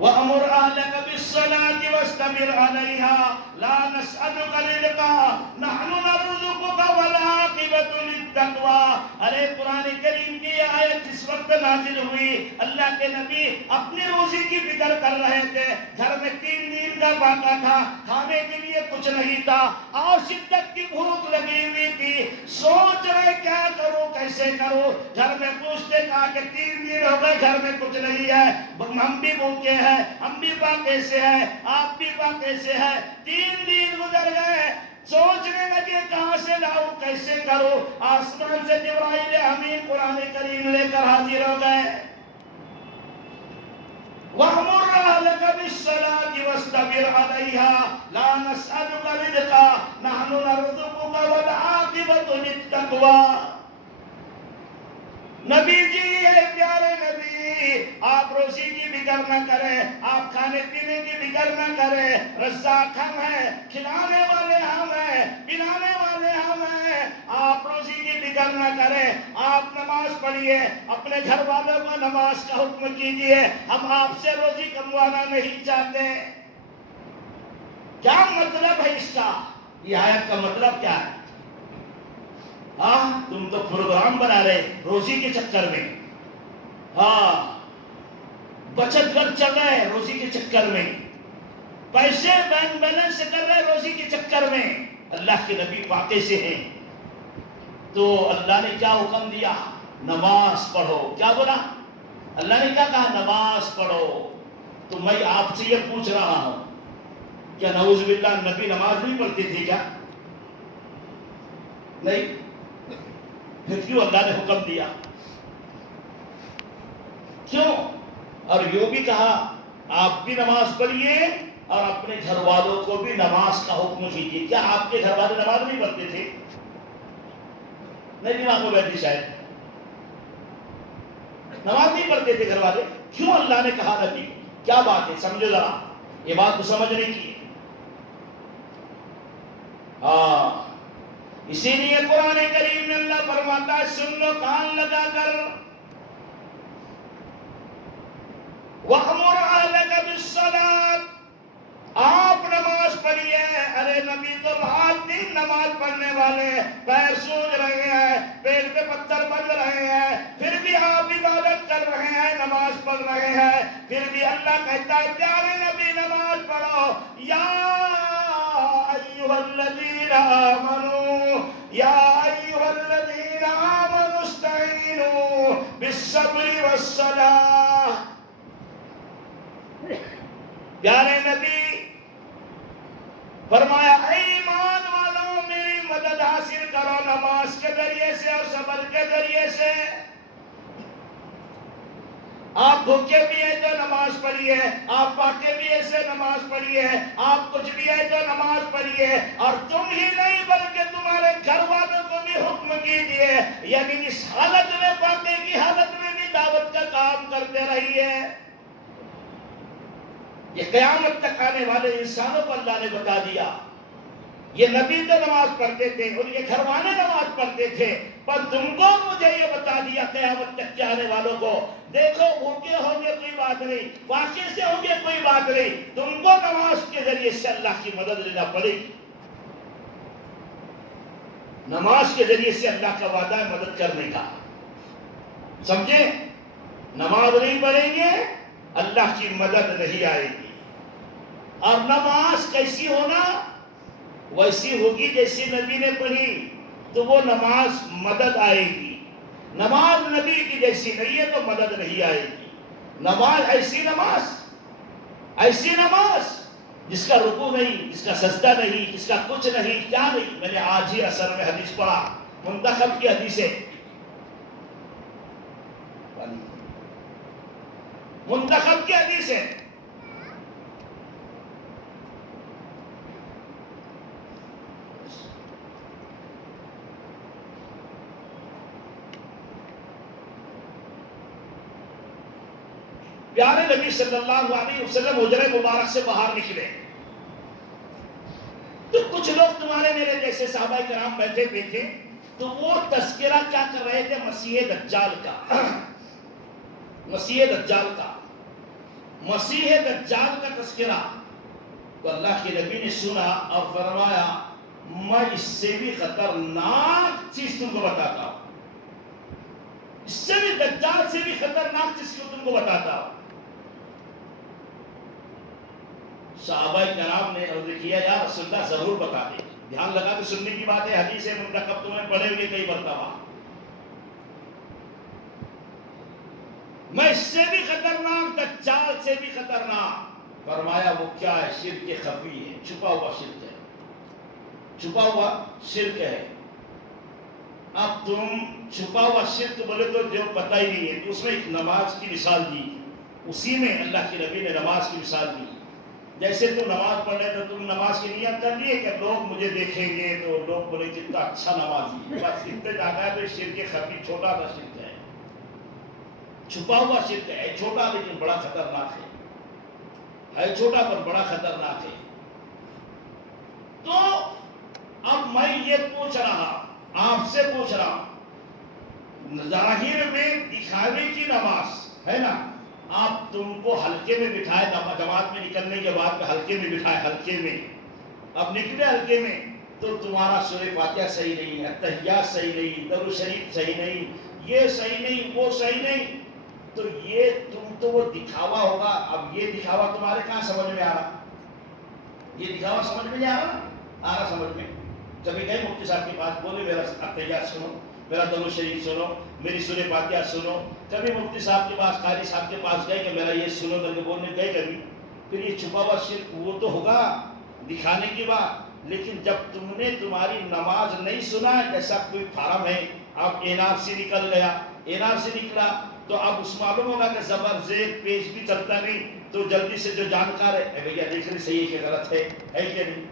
وَأَمُرْ أَهْلَكَ بِالصَّلَاةِ وَاسْتَبِرْ عَلَيْهَا لَا نَسْأَلُكَ رِزْقًا نَحْنُ نَرْزُقُكَ وَالْعَاقِبَةُ لِلتَّقْوَىٰ۔ ارے قرآن کریم کی یہ آیت جس وقت نازل ہوئی، اللہ کے نبی اپنی روزی کی فکر کر رہے تھے۔ گھر میں 3 دن کا فاقہ تھا، کھانے کے لیے کچھ نہیں تھا، اور شدت کی بھوک لگی ہوئی تھی۔ سوچ رہے کیا کروں، کیسے کروں۔ گھر میں پوچھتے، کہا کہ 3 دن ہو گئے گھر میں کچھ نہیں ہے، ہم بھی بھوکے ہیں، ہم بھی فاقے سے ہیں، آپ بھی فاقے سے ہیں۔ 3 دن گزر گئے، سوچنے لگے کہاں سے لاؤں، کیسے کروں۔ آسمان سے جبرائیل امین قرآن کریم لے کر حاضر ہو گئے۔ وَأْمُرْ أَهْلَكَ بِالصَّلَاةِ وَاسْتَبِرْ عَلَيْهَا لَا نَسْأَلُكَ رِزْقًا نَحْنُ نَرْزُقُكَ وَالْعَاقِبَةُ لِلتَّقْوَىٰ۔ نبی جی ہے پیارے نبی، آپ روزی کی فکر نہ کریں، آپ کھانے پینے کی فکر نہ کریں۔ رزاق ہم ہیں، کھلانے والے ہم ہیں، پلانے والے ہم ہیں۔ آپ روزی کی فکر نہ کریں، آپ نماز پڑھیے، اپنے گھر والوں کو نماز کا حکم کیجئے۔ ہم آپ سے روزی کموانا نہیں چاہتے۔ کیا مطلب ہے اس کا؟ یہ آیت کا مطلب کیا ہے؟ تم تو پروگرام بنا رہے روزی کے چکر میں، بچت گھر چل رہے ہیں روزی کے چکر میں، پیسے بینک بیلنس کر رہے روزی کے چکر میں۔ اللہ کے نبی واقع سے ہیں، تو اللہ نے کیا حکم دیا؟ نماز پڑھو۔ کیا بولا اللہ نے؟ کیا کہا؟ نماز پڑھو۔ تو میں آپ سے یہ پوچھ رہا ہوں، کیا نعوذ باللہ نبی نماز نہیں پڑھتے تھے کیا؟ نہیں، پھر کیوں اللہ نے حکم دیا؟ کیوں؟ اور یوں بھی کہا آپ بھی نماز پڑھیے اور اپنے گھر والوں کو بھی نماز کا حکم کیجیے۔ کیا آپ کے گھر والے نماز نہیں پڑھتے تھے؟ نہیں، دماغ میں بیٹھی شاید نماز نہیں پڑھتے تھے گھر والے۔ کیوں اللہ نے کہا نبی؟ کیا بات ہے؟ سمجھو ذرا، یہ بات کو سمجھنے کی۔ اسی لیے قرآن کریم میں اللہ فرماتا ہے، سن لو کان لگا کر، وَأْمُرْ أَهْلَكَ بِالصَّلَاةِ، آپ نماز پڑھیے۔ ارے نبی تو رات دن نماز پڑھنے والے، پیر سوج رہے ہیں، پیٹ پہ پتھر بن رہے ہیں، پھر بھی آپ عبادت کر رہے ہیں، نماز پڑھ رہے ہیں۔ پھر بھی اللہ کہتا ہے پیارے نبی نماز پڑھو۔ یا ایھا الذین آمنوا، یا ایھا الذین آمنوا استعینوا بالصبر والصلاۃ۔ پیارے نبی فرمایا، اے ایمان والوں میری مدد حاصل کرو نماز کے ذریعے سے اور صبر کے ذریعے سے۔ آپ بھوکے بھی ہیں تو نماز پڑھیے، آپ فاقے بھی ہیں سے نماز پڑھیے، آپ کچھ بھی ہیں تو نماز پڑھیے، اور تم ہی نہیں بلکہ تمہارے گھر والوں کو بھی حکم کیجیے، یعنی اس حالت میں، فاقے کی حالت میں بھی دعوت کا کام کرتے رہیے۔ یہ قیامت تک آنے والے انسانوں کو اللہ نے بتا دیا۔ یہ نبی تو نماز پڑھتے تھے، ان کے گھر والے نماز پڑھتے تھے، پر تم کو مجھے یہ بتا دیا قیامت تک کے آنے والوں کو، دیکھو بھوکے ہوں گے کوئی بات نہیں، فاقے سے ہوں گے کوئی بات نہیں، تم کو نماز کے ذریعے سے اللہ کی مدد لینا پڑے گی۔ نماز کے ذریعے سے اللہ کا وعدہ ہے مدد کرنے کا، سمجھے؟ نماز نہیں پڑھیں گے اللہ کی مدد نہیں آئے گی۔ اور نماز کیسی ہونا؟ ویسی ہوگی جیسی نبی نے پڑھی تو وہ نماز مدد آئے گی. نماز نبی کی جیسی نہیں ہے تو مدد نہیں آئے گی. نماز ایسی نماز جس کا رکوع نہیں، جس کا سجدہ نہیں، جس کا کچھ نہیں، کیا نہیں. میں نے آج ہی اثر میں حدیث پڑھا، منتخب کی حدیث ہے، منتخب کی حدیث ہے. پیارے نبی صلی اللہ علیہ وسلم حجرہ مبارک سے باہر نکلے تو کچھ لوگ تمہارے میرے جیسے صحابہ کرام بیٹھے تھے تو وہ تذکرہ کیا کر رہے تھے؟ مسیح دجال کا. مسیح دجال کا تذکرہ. تو اللہ کے نبی نے سنا اور فرمایا میں اس سے بھی خطرناک چیز تم کو بتاتا ہوں، اس سے بھی، دجال سے بھی خطرناک چیز کو تم کو بتاتا ہوں. صحابہ کرام نے عرض کیا یا رسول اللہ ضرور بتا دیں. دھیان لگا کے سننے کی بات ہے، حدیث منتخب تمہیں پڑھے ہوئے کئی مرتبہ. میں اس سے بھی خطرناک، دجال سے بھی خطرناک. فرمایا وہ کیا ہے؟ شرک خفی ہے، چھپا ہوا شرک ہے، چھپا ہوا شرک ہے. اب تم چھپا ہوا شرک بولے تو جو پتہ ہی نہیں ہے، تو اس میں ایک نماز کی مثال دی. اسی میں اللہ کے نبی نے نماز کی مثال دی. جیسے تم نماز پڑھ رہے تو تم نماز کی نیت کر لیے کہ لوگ مجھے دیکھیں گے تو لوگ بولے کتنا اچھا نمازی. بس اتنے زیادہ ہے تو شرک خفی چھوٹا سا شرک ہے، چھپا ہوا شرک ہے. چھوٹا لیکن بڑا خطرناک ہے چھوٹا پر بڑا خطرناک ہے. تو اب میں یہ پوچھ رہا، آپ سے پوچھ رہا ہوں، ظاہر میں دکھاوے کی نماز ہے نا، آپ تم کو حلقے میں بٹھائے، جماعت میں نکلنے کے بعد حلقے میں بٹھائے، حلقے میں اب نکلے، حلقے میں تو تمہارا سورہ فاتحہ صحیح نہیں ہے، تحیات صحیح نہیں، درود شریف صحیح نہیں، یہ صحیح نہیں، وہ صحیح نہیں، تو یہ تم تو وہ دکھاوا ہوگا. اب یہ دکھاوا تمہارے کہاں سمجھ میں آ رہا؟ یہ دکھاوا سمجھ میں نہیں آ رہا؟ آ رہا سمجھ میں. کبھی گئے مفتی صاحب کے پاس، بولے میرا تحیات سنو، میرا درود شریف سنو، میری سورہ فاتحہ سنو. کبھی مفتی صاحب کے پاس، قاری صاحب کے پاس گئے کہ میرا یہ سنو کر کے بولنے گئے کبھی؟ پھر یہ چھپا ہوا شرک وہ تو ہوگا دکھانے کی بات. لیکن جب تم نے تمہاری نماز نہیں سنا، جیسا کوئی فارم ہے، اب اینار سے نکل گیا، اینار سے نکلا تو اب اس معلوم ہوگا کہ زبر زیر پیش بھی چلتا نہیں، تو جلدی سے جو جانکار ہے بھیا دیکھ رہے صحیح ہے کہ غلط ہے کہ نہیں،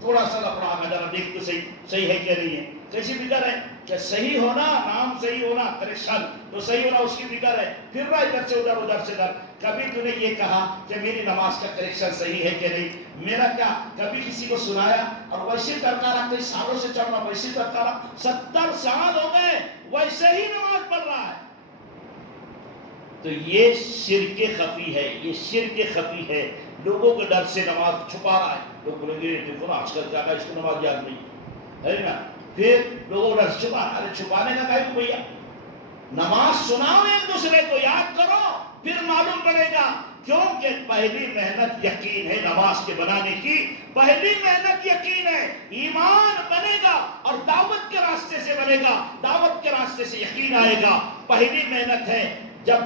تھوڑا سا لپڑا آگا ذرا دیکھ تو صحیح ہے کہ نہیں ہے. کیسی فکر ہے کہ صحیح ہونا، نام صحیح ہونا، کریکشن تو صحیح ہونا، اس کی فکر ہے. پھر رہا ادھر سے ادھر، ادھر سے ادھر. کبھی تو نے یہ کہا کہ میری نماز کا کریکشن صحیح ہے کہ نہیں؟ میرا کیا کبھی کسی کو سنایا؟ اور ویسے کرتا کئی سالوں سے چل رہا، ویسے کرتا رہا، 70 سال ہو گئے ویسے ہی نماز پڑھ رہا ہے. تو یہ شرک خفی ہے، یہ شرک خفی ہے. لوگوں کے ڈر سے نماز چھپا رہا ہے. لوگ بولیں گے دیکھو نا آج کل کیا اس کو نماز یاد نہیں ہے نا. پھر لوگوں کا چھپا، ارے چھپانے کا کہیں تو بھیا نماز سناؤ، ایک دوسرے کو یاد کرو، پھر معلوم پڑے گا. کیونکہ پہلی محنت یقین ہے نماز کے بنانے کی، پہلی محنت یقین ہے. ایمان بنے گا اور دعوت کے راستے سے بنے گا، دعوت کے راستے سے یقین آئے گا. پہلی محنت ہے. جب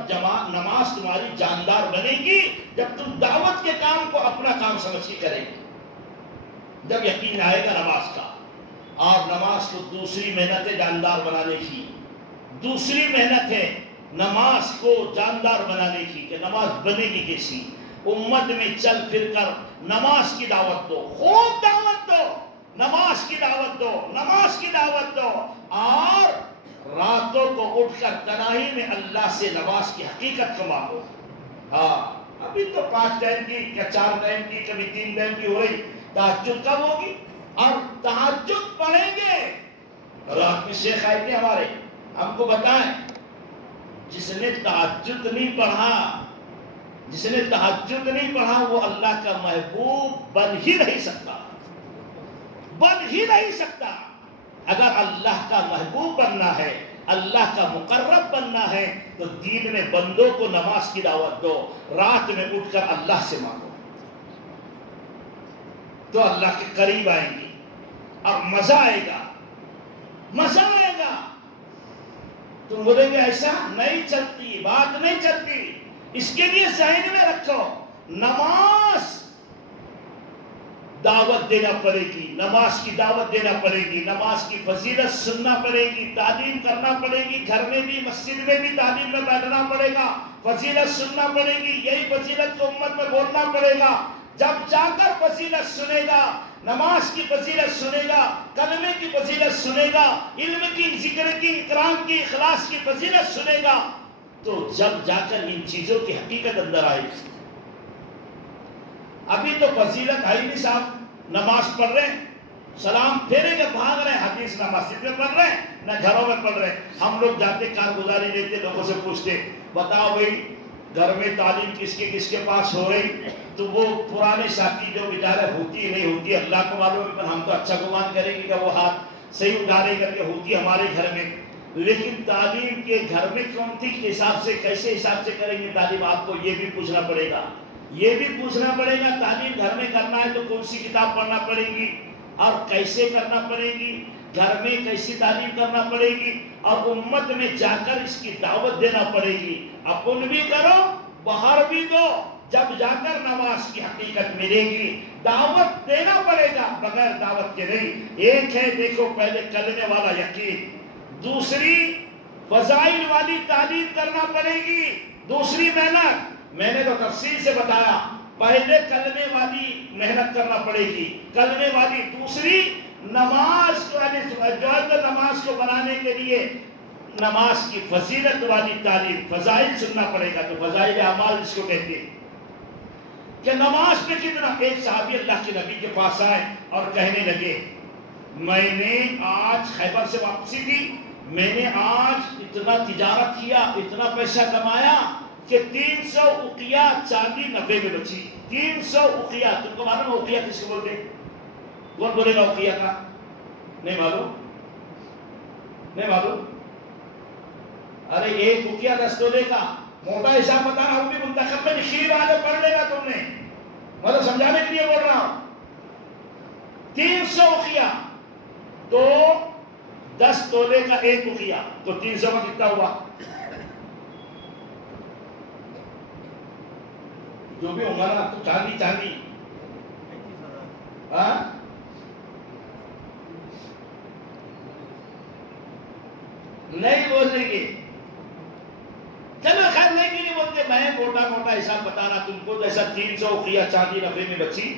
نماز تمہاری جاندار بنے گی جب تم دعوت کے کام کو اپنا کام سمجھ کے کرے گی، جب یقین آئے گا نماز کا. اور نماز کو دوسری محنت ہے جاندار بنانے کی. دوسری محنت ہے نماز کو جاندار بنانے کی کہ نماز بنے گی کیسی. امت میں چل پھر کر نماز کی دعوت دو، خوب دعوت دو، نماز کی دعوت دو، نماز کی دعوت دو. اور راتوں کو اٹھ کر تراویح میں اللہ سے نماز کی حقیقت کو مانگو. ہاں ابھی تو 5 ٹائم کی یا 4 ٹائم کی، کبھی 3 ٹائم کی ہو رہی. تہجد کب ہوگی؟ اور تہجد پڑھیں گے. رات میں شیخ آئے تھے ہمارے، ہم کو بتائیں جس نے تہجد نہیں پڑھا، جس نے تہجد نہیں پڑھا وہ اللہ کا محبوب بن ہی نہیں سکتا، بن ہی نہیں سکتا. اگر اللہ کا محبوب بننا ہے، اللہ کا مقرب بننا ہے تو دین میں بندوں کو نماز کی دعوت دو. رات میں اٹھ کر اللہ سے مانگو تو اللہ کے قریب آئیں گے. اور مزہ آئے گا، مزہ آئے گا۔ تم بولیں گے ایسا نہیں چلتی، بات نہیں چلتی۔ اس کے لیے ذہن میں رکھو، نماز دعوت دینا پڑے گی، نماز کی دعوت دینا پڑے گی، نماز کی فضیلت سننا پڑے گی، تعلیم کرنا پڑے گی، گھر میں بھی مسجد میں بھی تعلیم میں بیٹھنا پڑے گا، فضیلت سننا پڑے گی، یہی فضیلت کو امت میں بولنا پڑے گا۔ جب جا کر فضیلت سنے گا، نماز کی فضیلت سنے گا، کلمے کی فضیلت سنے گا، علم کی، ذکر کی، اکرام کی، اخلاص کی فضیلت سنے گا، تو جب جا کر ان چیزوں کی حقیقت اندر آئے گی۔ ابھی تو فضیلت ہے ہی نہیں صاحب، نماز پڑھ رہے ہیں، سلام پھیرے کے بھاگ رہے ہیں، حدیث نہ مسجد میں پڑھ رہے ہیں نہ گھروں میں پڑھ رہے ہیں۔ ہم لوگ جاتے کارگزاری لیتے، لوگوں سے پوچھتے بتاؤ بھائی گھر میں تعلیم کس کے پاس ہو رہی، تو وہ پرانے ساتھی جو بیچارے ہوتی نہیں ہوتی اللہ کو معلوم ہے، ہم تو اچھا گمان کریں گے کہ وہ ہاتھ صحیح اٹھانے کر کے ہوتی ہمارے گھر میں، لیکن تعلیم کے گھر میں کون تھی حساب سے، کیسے حساب سے کریں گے تعلیم، آپ کو یہ بھی پوچھنا پڑے گا، یہ بھی پوچھنا پڑے گا۔ تعلیم گھر میں کرنا ہے تو کون سی کتاب پڑھنا پڑے گی اور کیسے کرنا پڑے گی، گھر میں کیسی تعلیم کرنا پڑے گی، اور امت میں جا کر اس کی دعوت دینا پڑے گی۔ اپن بھی کرو، باہر بھی دو، جب جا کر نماز کی حقیقت ملے گی۔ دعوت دینا پڑے گا، بغیر دعوت کے نہیں۔ ایک ہے دیکھو پہلے کلمے والا یقین، دوسری فضائل والی تعلیم کرنا پڑے گی، دوسری محنت۔ میں نے تو تفصیل سے بتایا، پہلے کلمے والی محنت کرنا پڑے گی، کلمے والی، دوسری نماز کو، جو ہے نماز کو بنانے کے لیے نماز کی فضیلت والی تعلیم، فضائل سننا پڑے گا۔ تو فضائل اعمال جس کو کہتے ہیں کہ نماز پہ کتنا۔ ایک صحابی اللہ کے نبی کے پاس آئے اور کہنے لگے میں نے آج خیبر سے واپسی تھی، میں نے آج اتنا تجارت کیا، اتنا پیسہ کمایا کہ 300 اقیہ چاندی نفع میں بچی۔ 300 اقیہ، تم کو معلوم ہے اقیہ کس کو بولتے ہیں؟ کون بولے گا اقیہ کا؟ نہیں معلوم؟ نہیں معلوم؟ ارے ایک اقیہ 10 تولے کا موٹا حساب بتانا، ہم بھی منتخب میں لکھی بات ہے، پڑھ لے گا تم نے، مطلب سمجھانے کے لیے بول رہا ہوں۔ 300 اقیہ تو 10 تولے کا ایک اقیہ، تو 300 میں کتنا ہوا؟ جو بھی ہوگا نا، تو چاندی چاندی نہیں بولنے گے، چلو خیر نہیں بولتے، میں موٹا موٹا حساب بتا رہا تم کو، جیسا 300 اقیہ چاندی نفع میں بچی،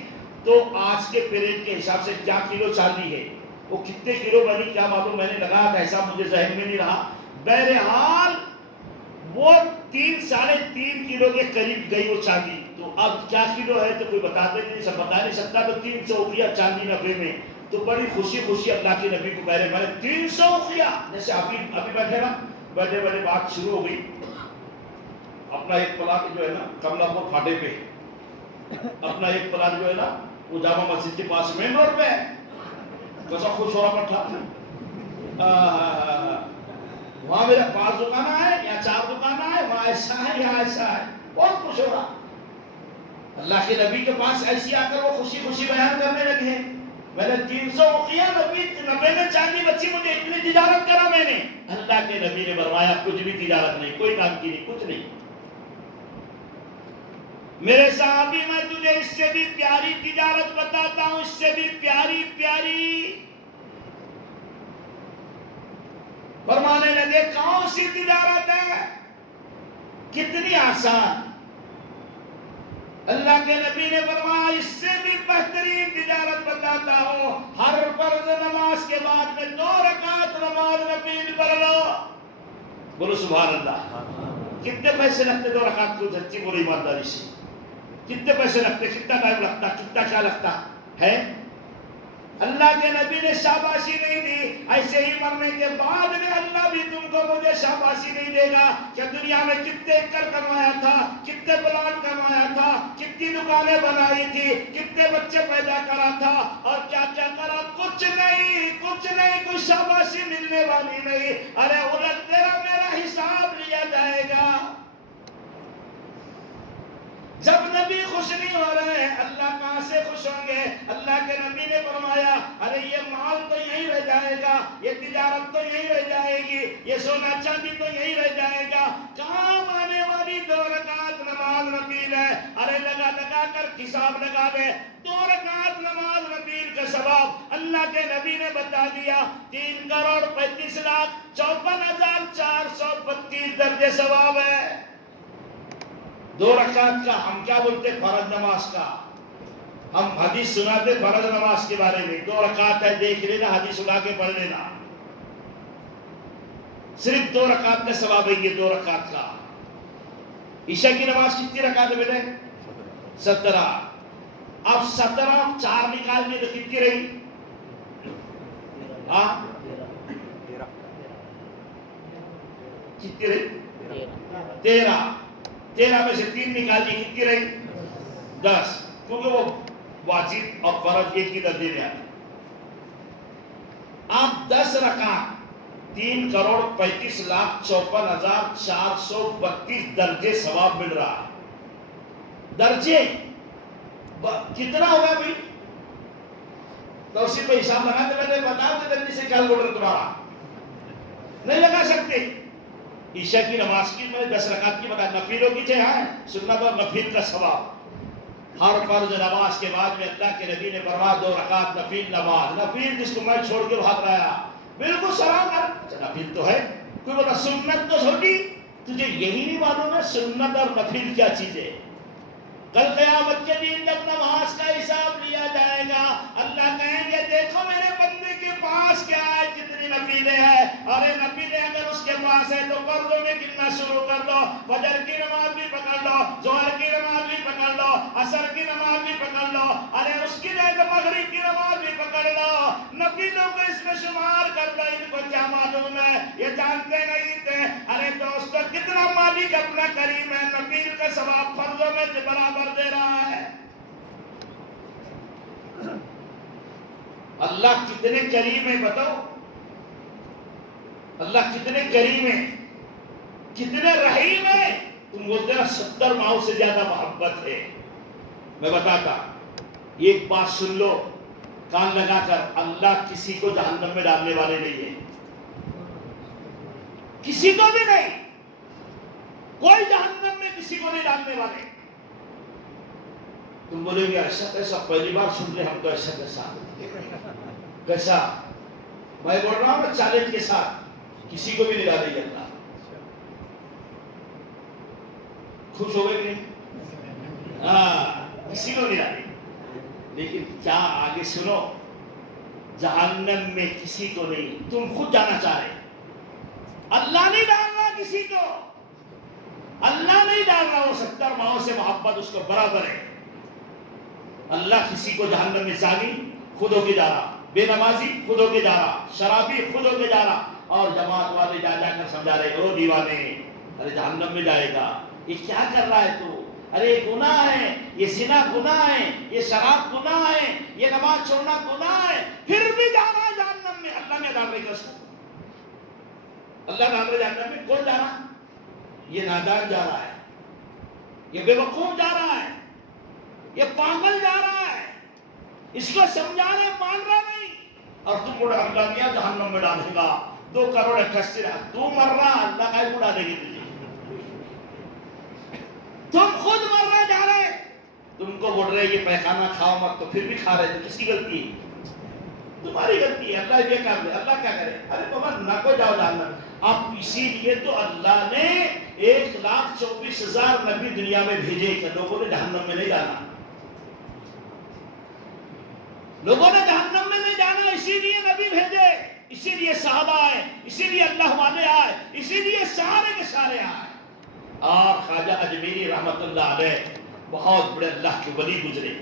تو آج کے پیریڈ کے حساب سے کیا کلو چاندی ہے، وہ کتنے کلو بنی کیا معلوم، میں نے لگایا تھا حساب، مجھے ذہن میں نہیں رہا، بہرحال وہ 3-3.5 کلو کے قریب گئی وہ چاندی۔ تو اب کیا کلو ہے تو کوئی بتاتے نہیں، سب بتا نہیں سکتا، تو 300 اقیہ چاندی نفع میں، تو بڑی خوشی خوشی اللہ کے نبی کو کہہ رہے میں نے 300 اقیہ، جیسے ابھی بیٹھے نا، بیٹھے بیٹھے بات شروع ہو گئی۔ اپنا ایک پلاٹ جو ہے نا کملا پور پھاٹے پہ، اپنا ایک پلاٹ جو ہے نا وہ جامع مسجد کے پاس مین روڈ پہ، کیسا خوش ہو رہا پٹھا، وہاں میرا 5 دکانہ ہے یا 4 دکانہ ہے، وہاں ایسا ہے یا ایسا ہے، بہت خوش ہو رہا۔ اللہ کے نبی کے پاس ایسی آ کر وہ خوشی خوشی بیان کرنے لگے، میں نے 300 اقیہ نبی میں چاندی بچی، مجھے اتنی تجارت کرا میں نے۔ اللہ کے نبی نے فرمایا کچھ بھی تجارت نہیں، کوئی کام کی نہیں، کچھ نہیں۔ میرے صحابی میں تجھے اس سے بھی پیاری تجارت بتاتا ہوں، اس سے بھی پیاری پیاری۔ فرمانے لگے کون سی تجارت ہے، کتنی آسان۔ اللہ کے نبی نے فرمایا اس سے بھی بہترین تجارت بتاتا ہوں، ہر فرض نماز کے بعد میں 2 رکعت نماز نفل پڑھ لو۔ بولو سبحان اللہ۔ کتنے پیسے لگتے 2 رکعت کو؟ سچی بولو ایمانداری سے، کتنے پیسے لگتے، کتنا ٹائم لگتا، کتنا کیا لگتا ہے؟ اللہ کے نبی نے شاباشی نہیں دی، ایسے ہی مرنے کے بعد میں اللہ بھی تم کو مجھے شاباشی نہیں دے گا کہ دنیا میں کتنے ایکڑ کمایا تھا، کتنے پلان کمایا تھا، کتنی دکانیں بنائی تھی، کتنے بچے پیدا کرا تھا اور کیا کیا کرا، کچھ نہیں، کچھ نہیں، کوئی شاباشی ملنے والی نہیں۔ ارے الٹ تیرا میرا حساب لیا جائے گا۔ جب نبی خوش خوش نہیں ہو رہے ہیں، اللہ کہاں سے خوش ہوں گے؟ اللہ کے نبی نے فرمایا ارے یہ مال تو یہیں رہ جائے گا، یہ تجارت تو یہیں رہ جائے گی، یہ سونا چاندی تو یہیں رہ جائے گا، کام آنے والی 2 رکعت نماز نفل ہے۔ ارے لگا کر حساب لگا دے، 2 رکعت نماز نفل کا ثواب اللہ کے نبی نے بتا دیا 3,35,54,432 درجے ثواب ہے۔ 2 رکعت کا ہم کیا بولتے؟ فرض نماز کا ہم حدیث سناتے فرض نماز کے بارے میں، 2 رکعت ہے، دیکھ لینا، حدیث سنا کے پڑھ لینا، صرف 2 رکعت کا ثواب ہے یہ 2 رکعت کا۔ عشاء کی نماز کتنی رکعت ہے بیٹے؟ 17۔ اب 17 4 نکال میں تو کتنی رہی؟ ہاں کتنی رہی؟ 13 میں سے 3 نکال دی کتنی رہی؟ 10، کیونکہ وہ واجب اور فرض ایک ہی درجے میں آتا۔ آپ 10 رکعت 3,35,54,432 درجے ثواب مل رہا ہے۔ درجے کتنا ہوگا بھائی؟ تو اسی پہ حساب لگاتے پہلے بتاؤ کہ جلدی سے کیلکولیٹر تمہارا نہیں لگا سکتے۔ عشاء کی نماز کی میں 10 رکعت کی بتا، نفلوں کی چاہے سنت اور نفل کا ثواب۔ ہر فرض نماز کے بعد میں اللہ کے نبی نے فرمایا 2 رکعت نفل نماز، نفل جس کو میں چھوڑ کے بھاگ رہا بالکل سلام کر، نفل تو ہے، کوئی بتا سنت تو چھوٹی، تجھے یہی نہیں معلوم ہے سنت اور نفل کیا چیز ہے؟ کل قیامت کے دن جب نماز کا حساب لیا جائے گا، اللہ کہیں گے دیکھو میرے بندے کے پاس کیا ہے، کتنی نفلیں ہیں، اور یہ نفلیں اگر اس کے پاس ہے تو فرضوں میں گننا شروع کر دو، فجر کی نماز بھی پکڑ لو، ظہر کی نماز بھی پکڑ لو، عصر کی نماز بھی پکڑ لو، ارے اس کی نہیں تو مغرب کی نماز بھی پکڑ لو، نفلوں کو اس میں شمار کر لو۔ ان کو کیا معلوم ہے؟ یہ جانتے نہیں تھے۔ ارے دوستو کتنا مالک اپنا کریم ہے، نفل کا ثواب فرضوں میں برابر دے رہا ہے۔ اللہ کتنے کریم ہے بتاؤ، اللہ کتنے کریم ہے، کتنے رحیم ہے۔ تم بولتے ہیں 70 ماؤں سے زیادہ محبت ہے۔ میں بتاتا ایک بات سن لو کان لگا کر، اللہ کسی کو جہنم میں ڈالنے والے نہیں ہے، کسی کو بھی نہیں، کوئی جہنم میں کسی کو نہیں ڈالنے والے۔ تم بولے گے ایسا کیسا؟ پہلی بار سن رہے ہم تو، ایسا کیسا؟ میں بول رہا ہوں چیلنج کے ساتھ، کسی کو بھی نہیں ڈالے گا اللہ۔ خوش ہو گئے نہیں؟ کسی کو نہیں ڈالے، لیکن کیا آگے سنو، جہنم میں کسی کو نہیں، تم خود جانا چاہ رہے، اللہ نہیں ڈال رہا کسی کو، اللہ نہیں ڈال رہا، وہ 70 ماؤں سے محبت اس کو برابر ہے۔ اللہ کسی کو جہنم میں زانی خود ہو کے جا رہا، بے نمازی خود ہو کے جا رہا، شرابی خود ہو کے جا رہا، اور جماعت والے جا کر سمجھا رہے او دیوانے، ارے جہنم میں جائے گا، یہ کیا کر رہا ہے تو؟ ارے یہ گناہ ہے، یہ زنا گناہ ہے، یہ شراب گناہ ہے، یہ نماز چھوڑنا گناہ ہے، پھر بھی جا رہا ہے جہنم میں۔ اللہ نے ڈال رہی ہے اس کو، اللہ ڈال رہے جہنم میں، کون جا رہا؟ یہ نادان جا رہا ہے، یہ بے وقوف جا رہا ہے، یہ پاگل جا رہا ہے، اس کو سمجھانے مان رہا نہیں، اور تم کو اللہ کیا جہنم میں ڈالے گا، 2 کروڑ 88 لاکھ، تو مر رہا، اللہ کا کو ڈالے گی تجھے، تم خود مر رہے جا رہے، تم کو بول رہے یہ پیخانہ کھاؤ مت، تو پھر بھی کھا رہے، تو کس کی غلطی ہے؟ تمہاری غلطی ہے۔ اللہ یہ کام دے، اللہ کیا کرے؟ ارے تمہیں نہ کو جاؤ جہنم۔ اب اسی لیے تو اللہ نے 1,24,000 نبی دنیا میں بھیجے کہ لوگوں نے جہنم میں نہیں جانا، لوگوں نے جہنم میں نہیں جانا، اسی لیے نبی بھیجے، اسی لیے صحابہ آئے، اسی لیے اللہ والے آئے، اسی لیے سارے کے سارے آئے۔ اور خواجہ اجمیری رحمت اللہ علیہ بہت بڑے اللہ کے ولی گزرے،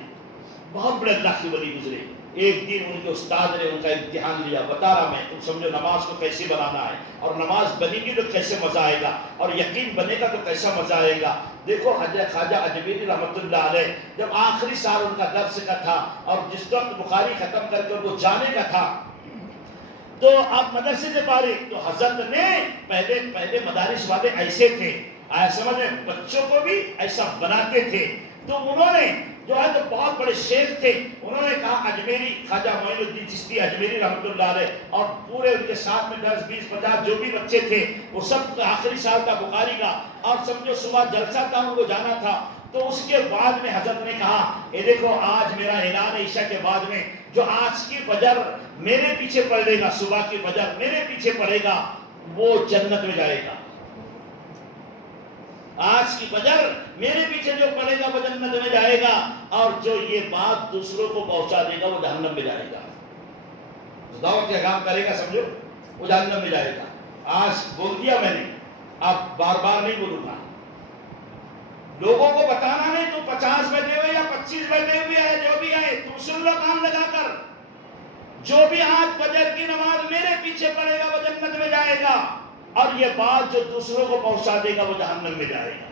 بہت بڑے اللہ کے ولی گزرے۔ ایک دن ان کے استاد نے ان کا امتحان لیا، بتا رہا میں تم سمجھو نماز کو کیسے بنانا ہے، اور نماز بنے گی تو کیسے مزہ آئے گا، اور یقین بنے گا تو کیسا مزہ آئے گا۔ دیکھو خواجہ اجمیری رحمت اللہ علیہ جب آخری سال ان کا درس کا تھا، اور جس وقت بخاری ختم کر کے وہ جانے کا تھا، تو آپ مدرسے سے فارغ، تو حضرت نے پہلے مدارس والے ایسے تھے، سمجھ میں بچوں کو بھی ایسا بناتے تھے، تو انہوں نے جو ہے تو بہت بڑے شیخ تھے، انہوں نے کہا اجمیری خواجہ معین الدین چشتی اجمیری رحمۃ اللہ علیہ اور پورے ان کے ساتھ میں 10 20 50 جو بھی بچے تھے وہ سب آخری سال کا بخاری کا، اور سمجھو صبح جلسہ تھا ان کو جانا تھا. تو اس کے بعد میں حضرت نے کہا اے دیکھو آج میرا اعلان ہے عشاء کے بعد میں، جو آج کی فجر میرے پیچھے پڑے گا، صبح کی فجر میرے پیچھے پڑے گا، وہ جنت میں جائے گا. آج کی فجر میرے پیچھے جو پڑے گا وہ جنت میں جائے گا، اور جو یہ بات دوسروں کو پہنچا دے گا وہ جہنم میں جائے گا. دعوت کا کام کرے گا سمجھو وہ جہنم میں جائے گا. آج بول دیا میں نے، اب بار بار نہیں بولوں گا. لوگوں کو بتانا نہیں، تو 50 بیٹھے ہوئے یا 25 بیٹھے ہوئے ہے، جو بھی آئے تم سن لو کام لگا کر. جو بھی آج فجر کی نماز میرے پیچھے پڑے گا وہ جنت میں جائے گا، اور یہ بات جو دوسروں کو پہنچا دے گا وہ جہنم میں جائے گا.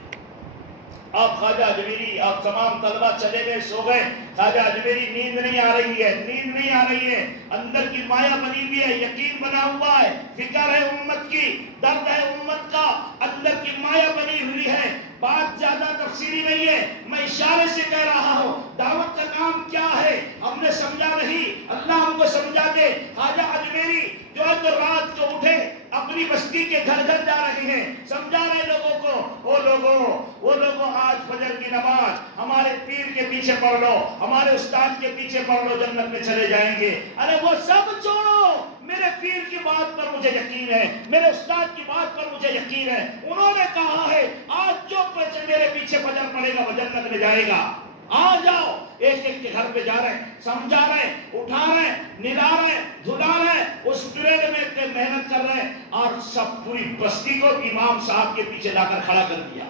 آپ خواجہ اجمیری آپ تمام طلبہ چلے گئے، سو گئے. خواجہ اجمیری نیند نہیں آ رہی ہے، نیند نہیں آ رہی ہے، اندر کی مایا بنی ہوئی ہے، یقین بنا ہوا ہے، فکر ہے امت کی، درد ہے امت کا، اندر کی مایا بنی ہوئی ہے. بات زیادہ تفصیلی نہیں ہے، میں اشارے سے کہہ رہا ہوں. دعوت کا کام کیا ہے ہم نے سمجھا نہیں، اللہ ہم کو سمجھا دے. خواجہ اجمیری جو ہے تو رات کو اٹھے، اپنی بستی کے گھر گھر جا رہے ہیں، سمجھا رہے لوگوں کو، وہ لوگوں آج فجر کی نماز ہمارے پیر کے پیچھے پڑھ لو، ہمارے استاد کے پیچھے پڑھ لو، جنت میں چلے جائیں گے. ارے وہ سب چھوڑو، میرے پیر کی بات پر مجھے یقین ہے، میرے استاد کی بات پر مجھے یقین ہے. انہوں نے کہا ہے آج جو میرے پیچھے فجر پڑے گا وہ جنت میں جائے گا. آ جاؤ، ایک ایک کے گھر پہ جا رہے ہیں، سمجھا رہے ہیں، اٹھا رہے ہیں، نلا رہے ہیں، دھلا رہے ہیں، اس پیریڈ میں محنت کر رہے ہیں، اور سب پوری بستی کو امام صاحب کے پیچھے لا کر کھڑا کر دیا.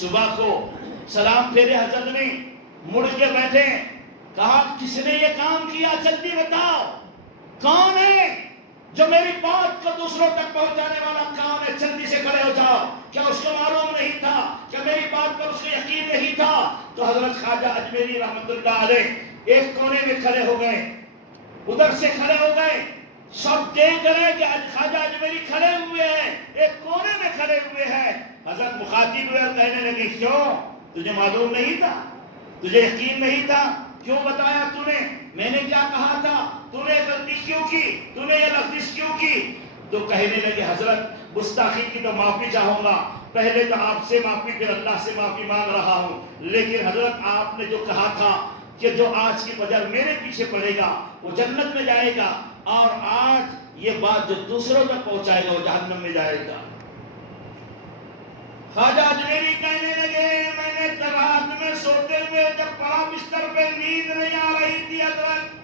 صبح کو سلام پھیرے حضرت نے، مڑ کے بیٹھے، کہا کس نے یہ کام کیا، جلدی بتاؤ کون ہے جو میری بات کو دوسروں تک پہنچانے والا کون ہے، جلدی سے کھڑے ہو جاؤ. کیا اس کو معلوم نہیں تھا، کیا میری بات پر اس کو یقین نہیں تھا؟ تو حضرت خواجہ اجمیری رحمت اللہ علیہ ایک کونے میں کھڑے ہو گئے، ادھر سے کھڑے ہو گئے، سب دیکھ رہے کہ خواجہ اجمیری کھڑے ہوئے ہیں، ایک کونے میں کھڑے ہوئے ہیں. حضرت مخاطب ہوئے اور کہنے لگے کیوں، تجھے معلوم نہیں تھا، تجھے یقین نہیں تھا، کیوں بتایا تو نے، میں نے کیا کہا تھا، تو نے غلطی کیوں کی، تو نے یہ لفظ کیوں کی؟ تو کہنے لگے حضرت گستاخی کی تو معافی چاہوں گا، پہلے تو آپ سے معافی پھر اللہ سے معافی مانگ رہا ہوں، لیکن حضرت آپ نے جو کہا تھا کہ جو آج کی فجر میرے پیچھے پڑے گا وہ جنت میں جائے گا، اور آج یہ بات جو دوسروں تک پہنچائے گا وہ جہنم میں جائے گا. خواجہ اجمیری کہنے لگے میں نے رات میں سوتے ہوئے جب پڑا بستر پہ نیند نہیں آ رہی تھی حضرت،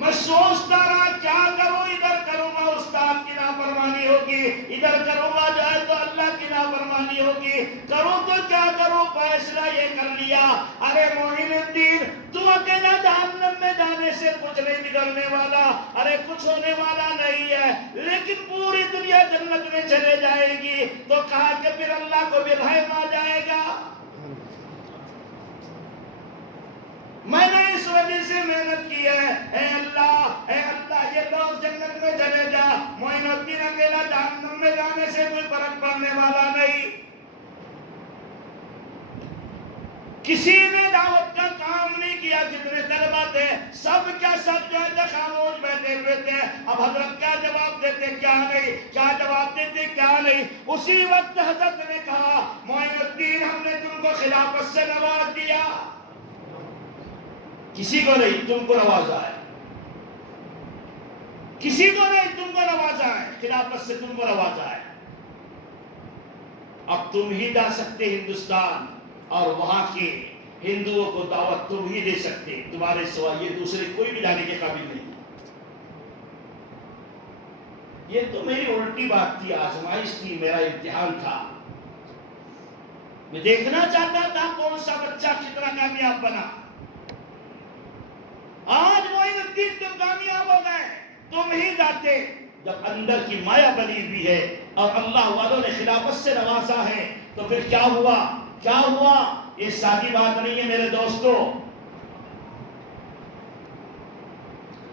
میں سوچتا رہا کیا کروں، ادھر کروں گا استاد کی نافرمانی ہوگی، ادھر کروں گا جو ہے تو اللہ کی نافرمانی ہوگی، کروں تو کیا کروں. فیصلہ یہ کر لیا ارے معین الدین تو اکیلا جہنم میں جانے سے کچھ نہیں بگڑنے والا، ارے کچھ ہونے والا نہیں ہے، لیکن پوری دنیا جنت میں چلے جائے گی. تو کہا کہ پھر اللہ کو بھی رحم آ جائے گا. میں نے اس وجہ سے محنت کی ہے، اے اللہ یہ لوگ جنت میں چلے جا، معین الدین اکیلا جہنم میں جانے سے کوئی فرق پڑنے والا نہیں. کسی نے دعوت کا کام نہیں کیا، جتنے طلبہ تھے سب کیا سب جو ہے خاموش بیٹھے ہوئے تھے. اب حضرت کیا جواب دیتے کیا نہیں، کیا جواب دیتے کیا نہیں. اسی وقت حضرت نے کہا معین الدین ہم نے تم کو خلافت سے نواز دیا، کسی کو نہیں تم کو نوازا ہے، کسی کو نہیں تم کو نوازا ہے، خلافت سے تم کو نوازا ہے. اب تم ہی جا سکتے ہندوستان، اور وہاں کے ہندوؤں کو دعوت تم ہی دے سکتے، تمہارے سوا یہ دوسرے کوئی بھی جانے کے قابل نہیں. یہ تو میری الٹی بات تھی، آزمائش تھی، میرا امتحان تھا. میں دیکھنا چاہتا تھا کون سا بچہ کتنا کامیاب بنا. آج معین الدین تم کامیاب ہو گئے، تم ہی جاتے. جب اندر کی مایا بنی ہوئی ہے اور اللہ والوں نے خلافت سے نوازا ہے تو پھر کیا ہوا، کیا ہوا؟ یہ سادی بات نہیں ہے میرے دوستو،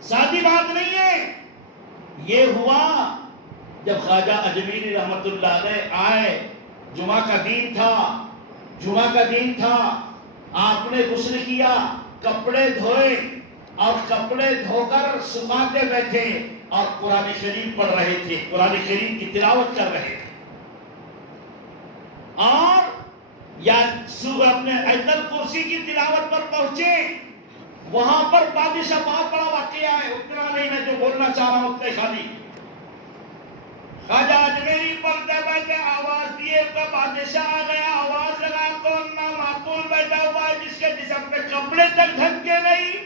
سادی بات نہیں ہے. یہ ہوا جب خواجہ اجمیری رحمت اللہ علیہ آئے جمعہ کا دن تھا، جمعہ کا دن تھا، آپ نے غسل کیا، کپڑے دھوئے اور کپڑے دھو کر سکھاتے بیٹھے اور قرآن شریف پڑھ رہے تھے، قرآن شریف کی تلاوت کر رہے تھے، اور یا اپنے آیت الکرسی کی تلاوت پر پہنچے، وہاں پر بادشاہ بہت بڑا واقعہ ہے، اتنا نہیں، میں جو بولنا چاہ رہا ہوں اتنے خالی۔ خواجہ اجمیری پڑھتے بیٹھے آواز دیے کا بادشاہ آ گیا، آواز لگا، کون نامعقول بیٹھا ہوا ہے جس کے جسم پہ کپڑے تک ڈھک کے نہیں؟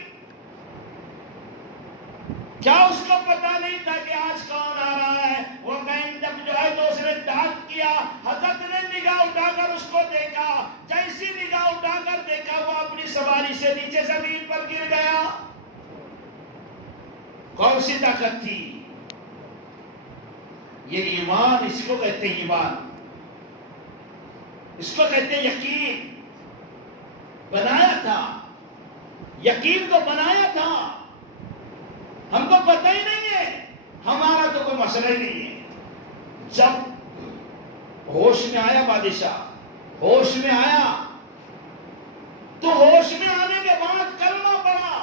کیا اس کو پتا نہیں تھا کہ آج کون آ رہا ہے؟ وہ کہیں جب جو ہے تو اس نے ڈانٹ کیا، حضرت نے نگاہ اٹھا کر اس کو دیکھا، جیسی نگاہ اٹھا کر دیکھا وہ اپنی سواری سے نیچے زمین پر گر گیا۔ کون سی طاقت تھی؟ یہ ایمان، اس کو کہتے ہیں ایمان، اس کو کہتے ہیں یقین۔ بنایا تھا، یقین کو بنایا تھا، ہم کو پتہ ہی نہیں ہے، ہمارا تو کوئی مسئلہ ہی نہیں ہے۔ جب ہوش میں آیا بادشاہ، ہوش میں آیا تو ہوش میں آنے کے بعد کلمہ پڑھا،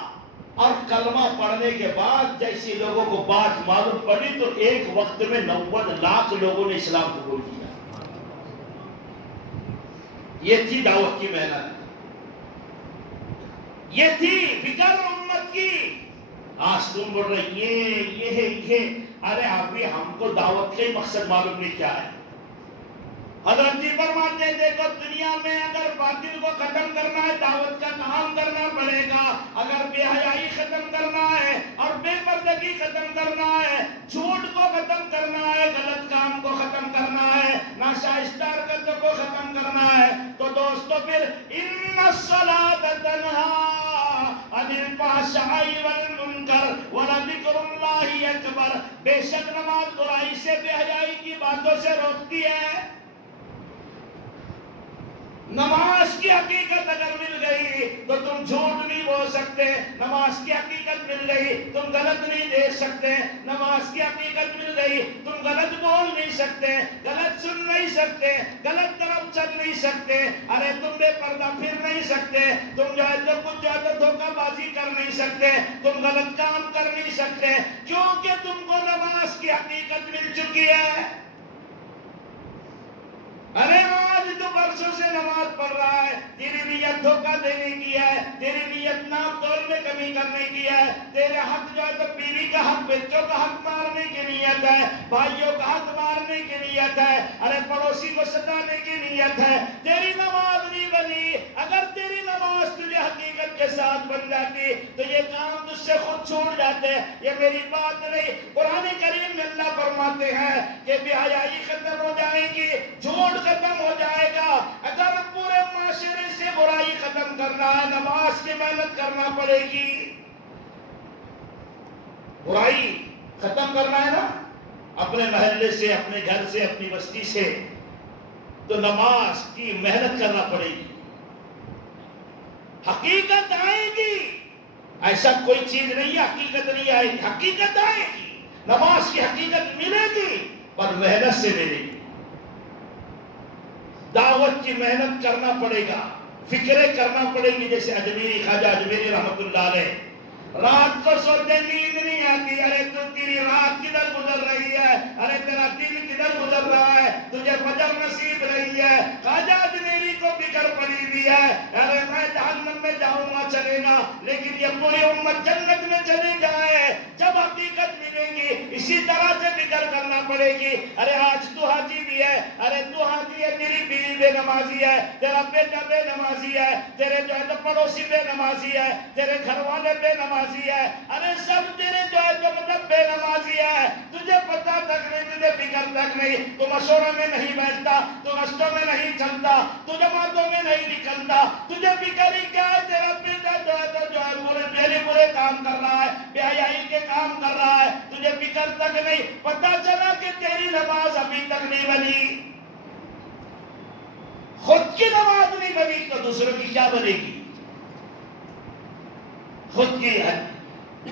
اور کلمہ پڑھنے کے بعد جیسی لوگوں کو بات معلوم پڑی تو ایک وقت میں 90 لاکھ لوگوں نے اسلام قبول کیا۔ یہ تھی دعوت کی محنت، یہ تھی فکر امت کی۔ آج تم بول رہے یہ ارے ابھی ہم کو دعوت کا ہی مقصد معلوم نہیں کیا ہے۔ حضرت جی فرماتے ہیں دیکھو دنیا میں اگر باطل کو ختم کرنا ہے دعوت کا کام کرنا پڑے گا، اگر بے حیائی ختم کرنا ہے اور بے پردگی ختم کرنا ہے، جھوٹ کو ختم کرنا ہے، غلط کام کو ختم کرنا ہے، ناشائستہ حرکتوں کو ختم کرنا ہے، تو دوستو پھر ان الصلاۃ تنہی عن الفحشاء والمنکر ولذکر اللہ اکبر، بے شک نماز برائی سے بے حیائی کی باتوں سے روکتی ہے۔ نماز کی حقیقت اگر مل گئی تو تم جھوٹ نہیں بول سکتے، نماز کی حقیقت مل گئی تم غلط نہیں دیکھ سکتے، نماز کی حقیقت مل گئی تم غلط بول نہیں سکتے، غلط سن نہیں سکتے، غلط طرف چل نہیں سکتے، ارے تم بے پردہ پھر نہیں سکتے، تم جو ہے تو کچھ جو ہے تو دھوکہ بازی کر نہیں سکتے، تم غلط کام کر نہیں سکتے، کیونکہ تم کو نماز کی حقیقت مل چکی ہے۔ ارے آج تو برسوں سے نماز پڑھ رہا ہے، تیری نیت دھوکہ دینے کی ہے، تیری نیت ناپ تول میں کمی کرنے کی ہے، تیرے حق جو ہے تو بیوی کا حق، بچوں کا حق مارنے کی نیت ہے، بھائیوں کا حق مارنے کی نیت ہے، ارے پڑوسی کو ستانے کی نیت ہے، تیری نماز نہیں بنی۔ اگر تیری نماز تجھے حقیقت کے ساتھ بن جاتی تو یہ کام تجھ سے خود چھوڑ جاتے۔ یہ میری بات نہیں، قرآن کریم میں اللہ فرماتے ہیں کہ بے حیائی ختم ہو جائے گی، جھوٹ ختم ہو جائے گا۔ اگر پورے معاشرے سے برائی ختم کرنا ہے نماز کی محنت کرنا پڑے گی۔ برائی ختم کرنا ہے نا اپنے محلے سے، اپنے گھر سے، اپنی بستی سے، تو نماز کی محنت کرنا پڑے گی۔ حقیقت آئے گی، ایسا کوئی چیز نہیں ہے حقیقت نہیں آئے گی، حقیقت آئے گی، نماز کی حقیقت ملے گی پر محنت سے ملے گی۔ دعوت کی محنت کرنا پڑے گا، فکریں کرنا پڑے گی، جیسے اجمیری خواجہ اجمیری رحمت اللہ علیہ رات کو سوتے نیند نہیں آتی، ارے تو تیری رات کدھر گزر رہی ہے، ارے تیرا دن کدھر گزر رہا ہے، تجھے فجر نصیب نہیں ہے۔ خواجہ اجمیری کو فکر پڑی ہوئی ہے، ارے میں جہنم میں جاؤں گا چلے گا، لیکن یہ پوری امت جنت میں چلی جائے جب حقیقت ملے گی۔ اسی طرح سے فکر کرنا پڑے گی، ارے آج تو حاجی بھی ہے، ارے تو حاجی ہے، تیری بیوی بے نمازی ہے، تیرا بیٹا بے نمازی ہے، تیرے جو ہے تو پڑوسی بے نمازی ہے، تیرے گھر والے بے نمازی ہے، ارے سب تیرے جو ہے تو مطلب بے نمازی ہے، تجھے پتہ تک نہیں، تجھے فکر تک نہیں، تو مشوروں میں نہیں بیٹھتا، تو رشتوں میں نہیں چلتا، تو جماعتوں میں نہیں نکلتا، تجھے فکر ہی کیا ہے؟ تیرا بیٹا جو ہے تو جو ہے برے کام کر رہا ہے، بے حیائی کے کام کر رہا ہے، تجھے فکر تک نہیں۔ پتہ چلا کہ تیری نماز ابھی تک نہیں بنی، خود کی نماز نہیں بنی تو دوسروں کی کیا بنے گی؟ خود کی ہے۔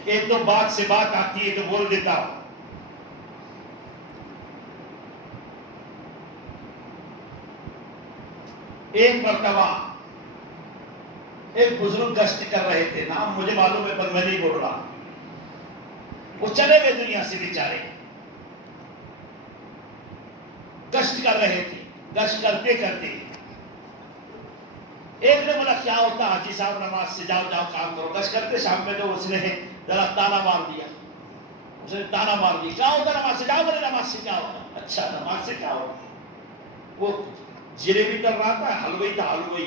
ایک تو بات سے بات آتی ہے تو بول دیتا ہوں، ایک مرتبہ ایک بزرگ گشت کر رہے تھے، نام مجھے معلوم ہے پر میں نہیں بول رہا، وہ چلے گئے دنیا سے بیچارے، گشت کر رہے تھے، گشت کرتے کرتے ایک نے بولا کیا ہوتا حاجی صاحب نماز سے جاؤ جاؤ کام کرو، گشت کرتے شام میں تو اس نے ذرا تانا مار دیا، اس نے تانا مار دی، کیا ہوتا نماز سے جاؤ، بولے نماز سے کیا ہوتا، اچھا نماز سے کیا ہوتا، وہ جلیبی کر رہا تھا، حلوئی تھا حلوئی،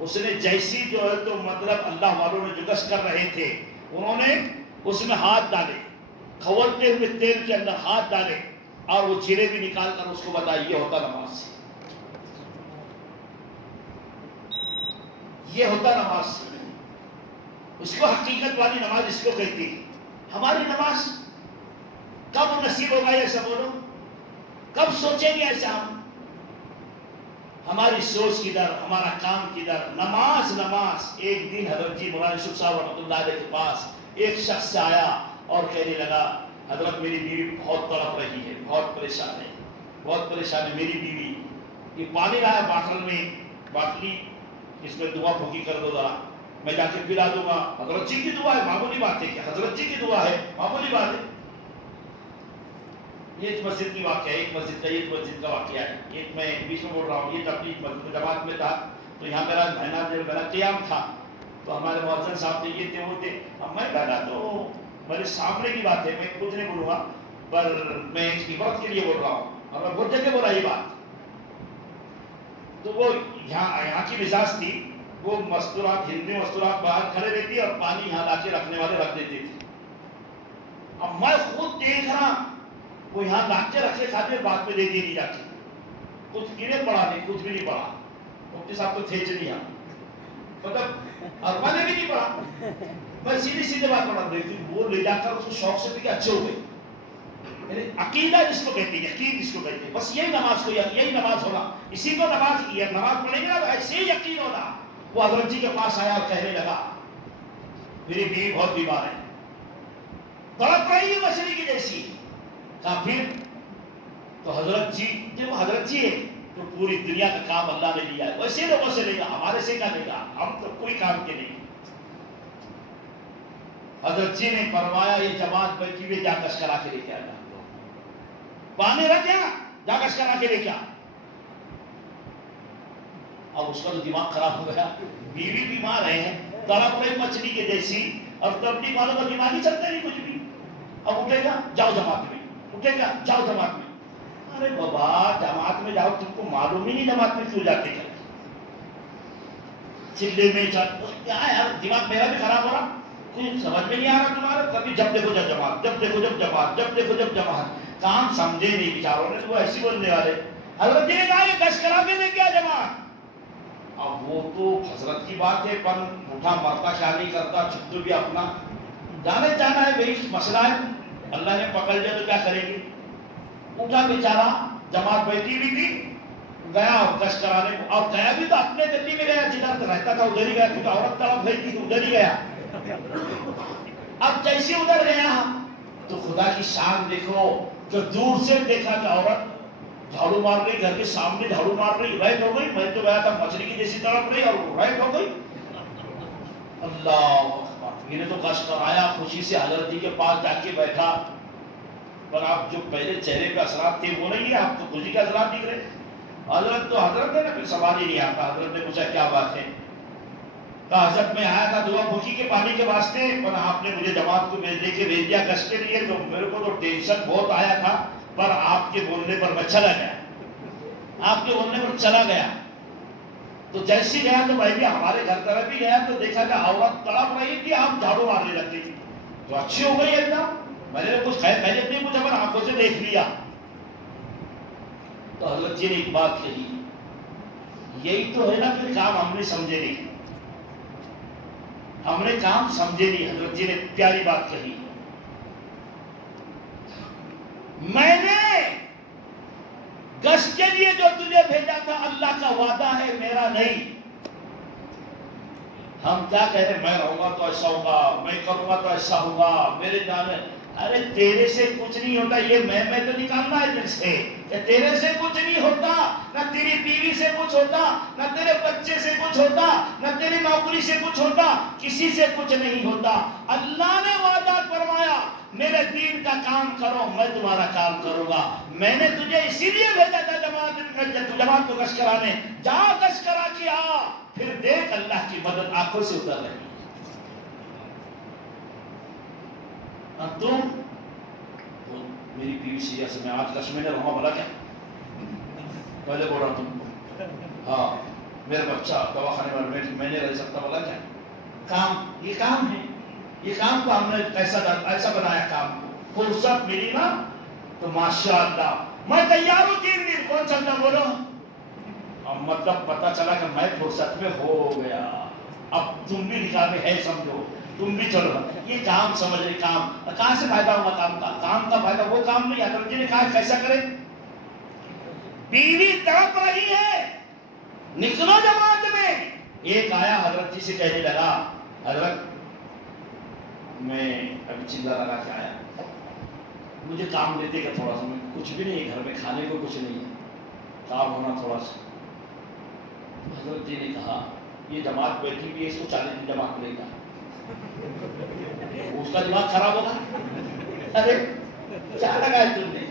اس نے جیسی جو ہے تو مطلب اللہ والوں نے جو گشت کر رہے تھے انہوں نے اس میں ہاتھ ڈالے، کھولتے ہوئے تیل کے اندر ہاتھ ڈالے اور وہ جلیبی نکال کر اس کو بتایا یہ ہوتا نماز، یہ ہوتا نماز، اس کو حقیقت والی نماز اس کو کہتی ہے۔ ہماری نماز کب نصیب ہوگا یہ سب بولو، کب سوچیں گے ایسا ہم، ہماری سوچ کدھر، ہمارا کام کدھر، نماز نماز۔ ایک دن حضرت جی مولانا یوسف صاحب رحمۃ اللہ علیہ کے پاس ایک شخص آیا اور کہنے لگا حضرت میری بیوی بہت تڑپ رہی ہے، بہت پریشان ہے، بہت پریشان ہے میری بیوی، یہ پانی لایا باٹل میں، باٹلی اس میں دعا پھوکی کر دو ذرا، میں جا کے پلا دوں گا، حضرت جی کی دعا ہے، معمولی بات ہے کہ حضرت جی کی دعا ہے، معمولی بات ہے۔ یہ ایک مسجد کی واقعہ ہے، ایک مسجد کا، ایک مسجد کا واقعہ ہے، ایک میں بیچ میں بول رہا ہوں، یہ تبلیغ مسجد جماعت میں تھا، تو یہاں میرا مہینہ جو میرا قیام تھا، تو ہمارے مؤذن صاحب تھے، یہ تھے وہ تھے، اب میں بیٹھا تو میرے سامنے کی بات ہے، میں کچھ نہیں بولوں گا، پر میں اس کی عبرت کے لیے بول رہا ہوں، اور میں بہت جگہ بولا یہ بات، تو وہ یہاں کی مزاج تھی، وہ مستورات، ہندی مستورات باہر کھڑے رہتی اور پانی یہاں لا کے رکھنے والے رکھ دیتے تھے، اب میں خود دیکھ رہا وہ یہاں لا کے رکھے کھاتے بعد میں دے دی نہیں جاتی، کچھ گرے پڑا نہیں، کچھ بھی نہیں پڑا، مفتی صاحب کو تھے چلیا مطلب اور میں نے بھی نہیں پڑا، میں سیدھی سیدھے بات پڑھا رہی تھی، وہ لے جا کر اس کو شوق سے بھی کہ اچھے ہو گئے، عقیدہ جس کو کہتے ہیں، یقین جس کو کہتے ہیں، بس یہی نماز کو، یہی نماز ہونا، اسی کو نماز پڑھیں گے نا ایسے ہی یقین ہونا۔ وہ حضرت جی کے پاس آیا اور کہنے لگا میری بیوی بہت بیمار ہے، تڑپ رہی ہے مچھلی کی جیسی، کہا پھر، تو حضرت جی جو حضرت جی ہے تو پوری دنیا کا کام اللہ نے لیا ہے، ویسے لوگوں سے لے گا، ہمارے سے کیا لے گا، ہم تو کوئی کام کے نہیں۔ حضرت جی نے فرمایا یہ جماعت بیٹھی ہوئی جا کش کرا کے لے کے آیا، پانی رکھ گیا جا کش کرا کے لے کے آ، اب اس کا تو دماغ خراب ہو گیا، بیوی بیمار ہے، تڑپ رہی مچھلی کے جیسی، اور تبلیغ والوں کا دماغ ہی چلتا نہیں کچھ بھی، اب اٹھے گا جاؤ جماعت میں، اٹھے گا جاؤ جماعت میں، ارے بابا جماعت میں جاؤ، تم کو معلوم ہی نہیں جماعت میں کیوں جاتے ہیں، چلے میں کیا یار، دماغ میرا بھی خراب ہو رہا، کچھ سمجھ میں نہیں آ رہا تمہارا، کبھی جب دیکھو جب جماعت، جب دیکھو جب جماعت، جب دیکھو جب جماعت، کام سمجھے نہیں بیچاروں نے، تو وہ ایسی بولنے والے، حضرت جی نے کہا یہ گشت کرا کے لے کیا جماعت، اب وہ تو حضرت کی بات ہے، پر اٹھا مرتا کیا نہیں کرتا، چھپ تو بھی اپنا جانے جانا ہے، وہی مسئلہ ہے، اللہ نے پکڑ لیا تو کیا کریں گے، اٹھا بیچارہ، جماعت بیٹھی بھی تھی، گیا اور گشت کرانے کو، اور گیا بھی تو اپنے دلی میں گیا، جدھر رہتا تھا ادھر ہی گیا، کیونکہ عورت طرف گئی تھی تو ادھر ہی گیا، اب جیسے ادھر گیا تو خدا کی شان دیکھو کہ دور سے دیکھا کہ عورت جھاڑو مار رہی، گھر کے سامنے جھاڑو مار رہی، ریٹ ہو گئی، میں تو گیا تھا مچھلی کی جیسی تڑپ رہی اور ریٹ ہو گئی، اللہ اکبر، یہ نے تو گشت کرایا، خوشی سے حضرت جی کے پاس جا کے بیٹھا، پر آپ جو پہلے چہرے پہ اثرات تھے وہ نہیں ہے، آپ تو خوشی کے اثرات دکھ رہے، حضرت تو حضرت ہے نا، پھر سوال ہی نہیں آتا، حضرت نے پوچھا کیا بات ہے، کہا حضرت میں آیا تھا دعا بھوکی کے پانی کے واسطے، پر آپ نے مجھے جماعت کو بھیج دیا گشت کے لیے، تو میرے کو تو ٹینشن بہت آیا تھا، پر آپ کے بولنے پر میں چلا گیا، آپ کے بولنے پر چلا گیا، تو جیسی گیا تو میں بھی ہمارے گھر طرف بھی گیا تو دیکھا کہ عورت تڑپ رہی تھی، آپ جھاڑو مارنے لگتی تھی، تو اچھی ہو گئی ایک دم، میں نے کچھ خیریت نہیں پوچھا، پر آنکھوں سے دیکھ لیا، تو حضرت جی نے ایک بات کہی، یہی تو ہے نا کہ کام ہم نے سمجھے نہیں، ہم نے کام سمجھے نہیں، حضرت جی نے پیاری بات کہی، میں نے گشت کے لیے جو تجھے بھیجا تھا اللہ کا وعدہ ہے، میرا نہیں، ہم کیا کہہ رہے، میں رہوں گا تو ایسا ہوگا، میں کروں گا تو ایسا ہوگا، میرے جانے، ارے تیرے سے کچھ نہیں ہوتا، یہ میں تو نکالنا ہے دل سے کہ تیرے سے کچھ نہیں ہوتا، نہ تیری بیوی سے کچھ ہوتا، نہ تیرے بچے سے کچھ ہوتا، نہ تیری نوکری سے کچھ ہوتا، کسی سے کچھ نہیں ہوتا۔ اللہ نے وعدہ فرمایا میرے دین کا کام کرو، میں تمہارا کام کروں گا۔ میں نے تجھے اسی لیے بھیجا تھا جماعت کو گشت کرانے، جا گشت کرا کے آ، پھر دیکھ اللہ کی مدد آنکھوں سے اتر رہی۔ اب تم میری بیوی سے ایسے میں آج 10 مہینے رہوں بھلا کیا؟ پہلے بول رہا تم کو، ہاں میرا بچہ دواخانے میں نہیں رہ سکتا بھلا کیا؟ کام، یہ کام ہے، یہ کام کو ہم نے ایسا بنایا کام کو، فرصت ملی نا تو ماشاءاللہ میں تیار ہوں 3 دن، کون سمجھا بولو؟ اب مطلب پتا چلا کہ میں فرصت میں ہو گیا، اب تم بھی نکاح میں ہے سمجھو، تم بھی چلو، یہ کام سمجھ رہے، کام کہاں سے فائدہ ہوگا؟ کام کا فائدہ وہ کام نہیں۔ حضرت جی نے کہا کیسا کرے؟ بیوی تڑپ رہی ہے، نکلو جماعت میں۔ ایک آیا حضرت جی سے کہنے لگا، حضرت میں ابھی چلا لگا کے آیا، مجھے کام دیتے کہ تھوڑا سا، میں کچھ بھی نہیں ہے گھر میں، کھانے کو کچھ نہیں ہے، کام ہونا تھوڑا سا۔ حضرت جی نے کہا یہ جماعت بیٹھی بھی ہے، اس کو 40 دن جماعت ملے گا، اس کا دماغ خراب ہوگا۔ ارے کیا لگا ہے تم نے؟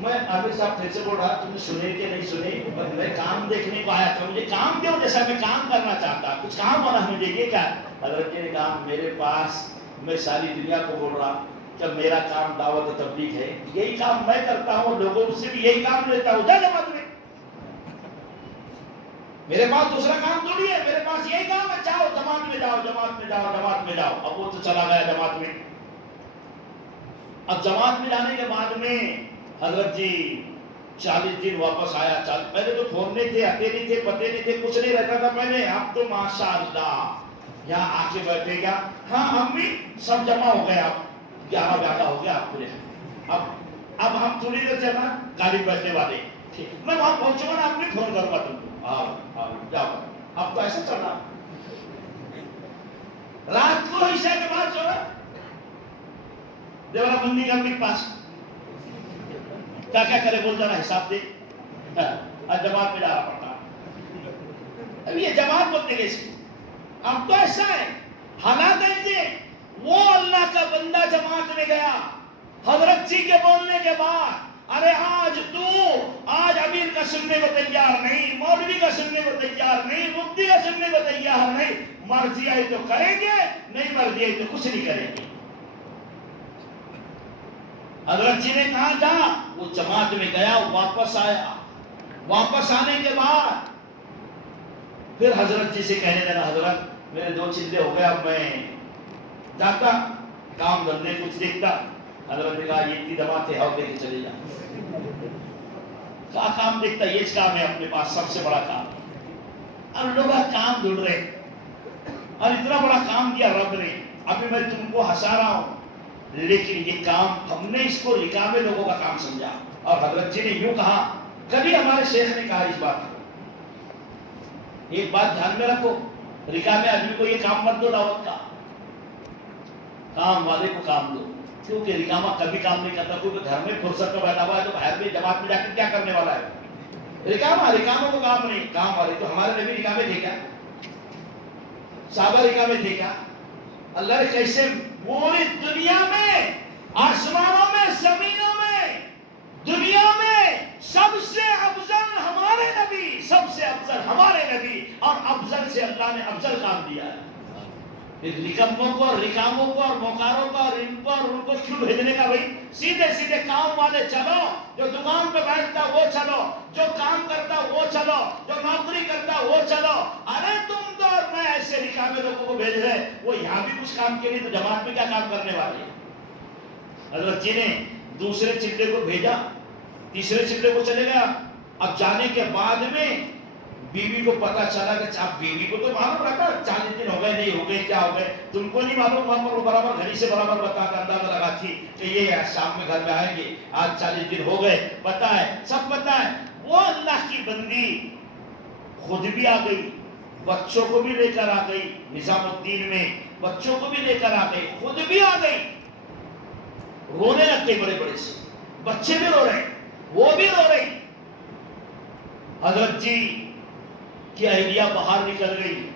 میں عامر صاحب پھر سے بول رہا، تم نے سنے کہ نہیں سنے؟ میں کام دیکھنے کو آیا تھا، مجھے کام دو، جیسا میں کام کرنا چاہتا، کچھ کام ہونا مجھے، یہ کیا؟ حضرت جی نے کہا میرے پاس، میں ساری دنیا کو بول رہا کہ میرا کام دعوت و تبلیغ ہے، یہی کام میں کرتا ہوں، لوگوں سے بھی یہی کام لیتا ہوں، جا جماعت میں، میرے پاس دوسرا کام تھوڑی ہے، میرے پاس یہی کام ہے، جاؤ جماعت میں جاؤ، جماعت میں جاؤ، جماعت میں جاؤ۔ اب وہ تو چلا گیا جماعت میں۔ اب جماعت میں جانے کے بعد میں حضرت جی 40 دن واپس آیا۔ پہلے تو فون نہیں تھے، آتے نہیں تھے، پتے نہیں تھے، کچھ نہیں رہتا تھا پہلے، اب تو ماشاءاللہ یہاں آ کے بیٹھے گا، ہاں امی سب جمع ہو گئے، اب 11 بجے ہو گیا، آپ پورے اب ہم تھوڑی دیر سے نا گاڑی بیٹھنے والے، میں وہاں پہنچوں گا نا، اپنی فون کروں گا تم کو، جاؤ۔ اب تو ایسا چل رہا، رات کو عشاء کے بعد چلا دیورا بندی کا اپنے پاس کیا کرے، بولتا نا حساب دے، جماعت میں جا رہا پڑتا۔ اب یہ جماعت بولتے گے اس کو، اب تو ایسا ہے، حالات ایسے، وہ اللہ کا بندہ جماعت میں گیا، حضرت جی کے بولنے کے بعد، ارے آج امیر کا سننے کو تیار نہیں، مولوی کا سننے کو تیار نہیں، مفتی کا سننے کو تیار نہیں، مرضی آئی تو کریں گے، نہیں مرضی آئی تو کچھ نہیں کریں گے۔ حضرت جی نے کہا تھا، وہ جماعت میں گیا، واپس آیا، واپس آنے کے بعد پھر حضرت جی سے کہنے لگا، حضرت میرے 2 چلے ہو گئے، اب میں جاتا، کام دھندے کچھ دیکھتا۔ حضرت نے کہا یہ اتنی جماعت ہے، دے کے چلے جا۔ کیا کام دیکھتا؟ یہ کام ہے اپنے پاس سب سے بڑا کام۔ اب لوگ کام ڈھونڈ رہے، اور اتنا بڑا کام دیا رب نے، ابھی میں تم کو ہنسا رہا ہوں، لیکن یہ کام ہم نے اس کو نکاح میں لوگوں کا کام سمجھا۔ اور حضرت جی نے یوں کہا، کبھی ہمارے شیخ نے کہا اس بات کو، ایک بات دھیان میں رکھو، نکاح میں آدمی کو یہ کام مت دو، دعوت کا کام والے کو کام دو، کیونکہ رکامہ کبھی کام نہیں کرتا، کیونکہ گھر میں فرصت کا بیٹھا ہوا ہے تو باہر میں جماعت میں جا کے کیا کرنے والا ہے؟ رکامہ کو کام نہیں، کام والے تو ہمارے نبی رکامے تھے کیا؟ صحابہ رکامے تھے کیا؟ اللہ نے کیسے پوری دنیا میں، آسمانوں میں، زمینوں میں، دنیا میں سب سے افضل ہمارے نبی، سب سے افضل ہمارے نبی، اور افضل سے اللہ نے افضل کام دیا ہے۔ نکموں کو اور رکاموں کو اور موکاروں کو اور ان کو اور ان کو کیوں بھیجنے کا؟ بھائی سیدھے سیدھے کام والے چلو، جو دکان پہ بیٹھتا وہ چلو، جو کام کرتا وہ چلو، جو نوکری کرتا وہ چلو۔ ارے تم تو اور میں ایسے رکامے لوگوں کو بھیج رہے، وہ یہاں بھی کچھ کام کے لیے، تو جماعت میں کیا کام کرنے والے؟ حضرت جی نے دوسرے چلے کو بھیجا، تیسرے چلے کو چلے گیا۔ اب جانے کے بعد میں بیوی کو پتا چلا کہ اب بیوی کو تو معلوم رہتا 40 دن ہو گئے، نہیں ہو گئے، کیا ہو گئے، تم کو نہیں معلوم، وہاں پر وہ برابر گھڑی سے برابر بتاتا، اندازہ لگا تھی کہ یہ شام میں گھر میں آئیں گے، آج 40 دن ہو گئے، پتا ہے، سب پتا ہے۔ وہ اللہ کی بندی خود بھی آ گئی، بچوں کو بھی لے کر آ گئی، نظام الدین میں بچوں کو بھی لے کر آ گئی، خود بھی آ گئی، رونے لگتے بڑے بڑے سے، بچے بھی رو رہے، وہ بھی رو رہی۔ حضرت جی کی اہلیہ باہر نکل گئی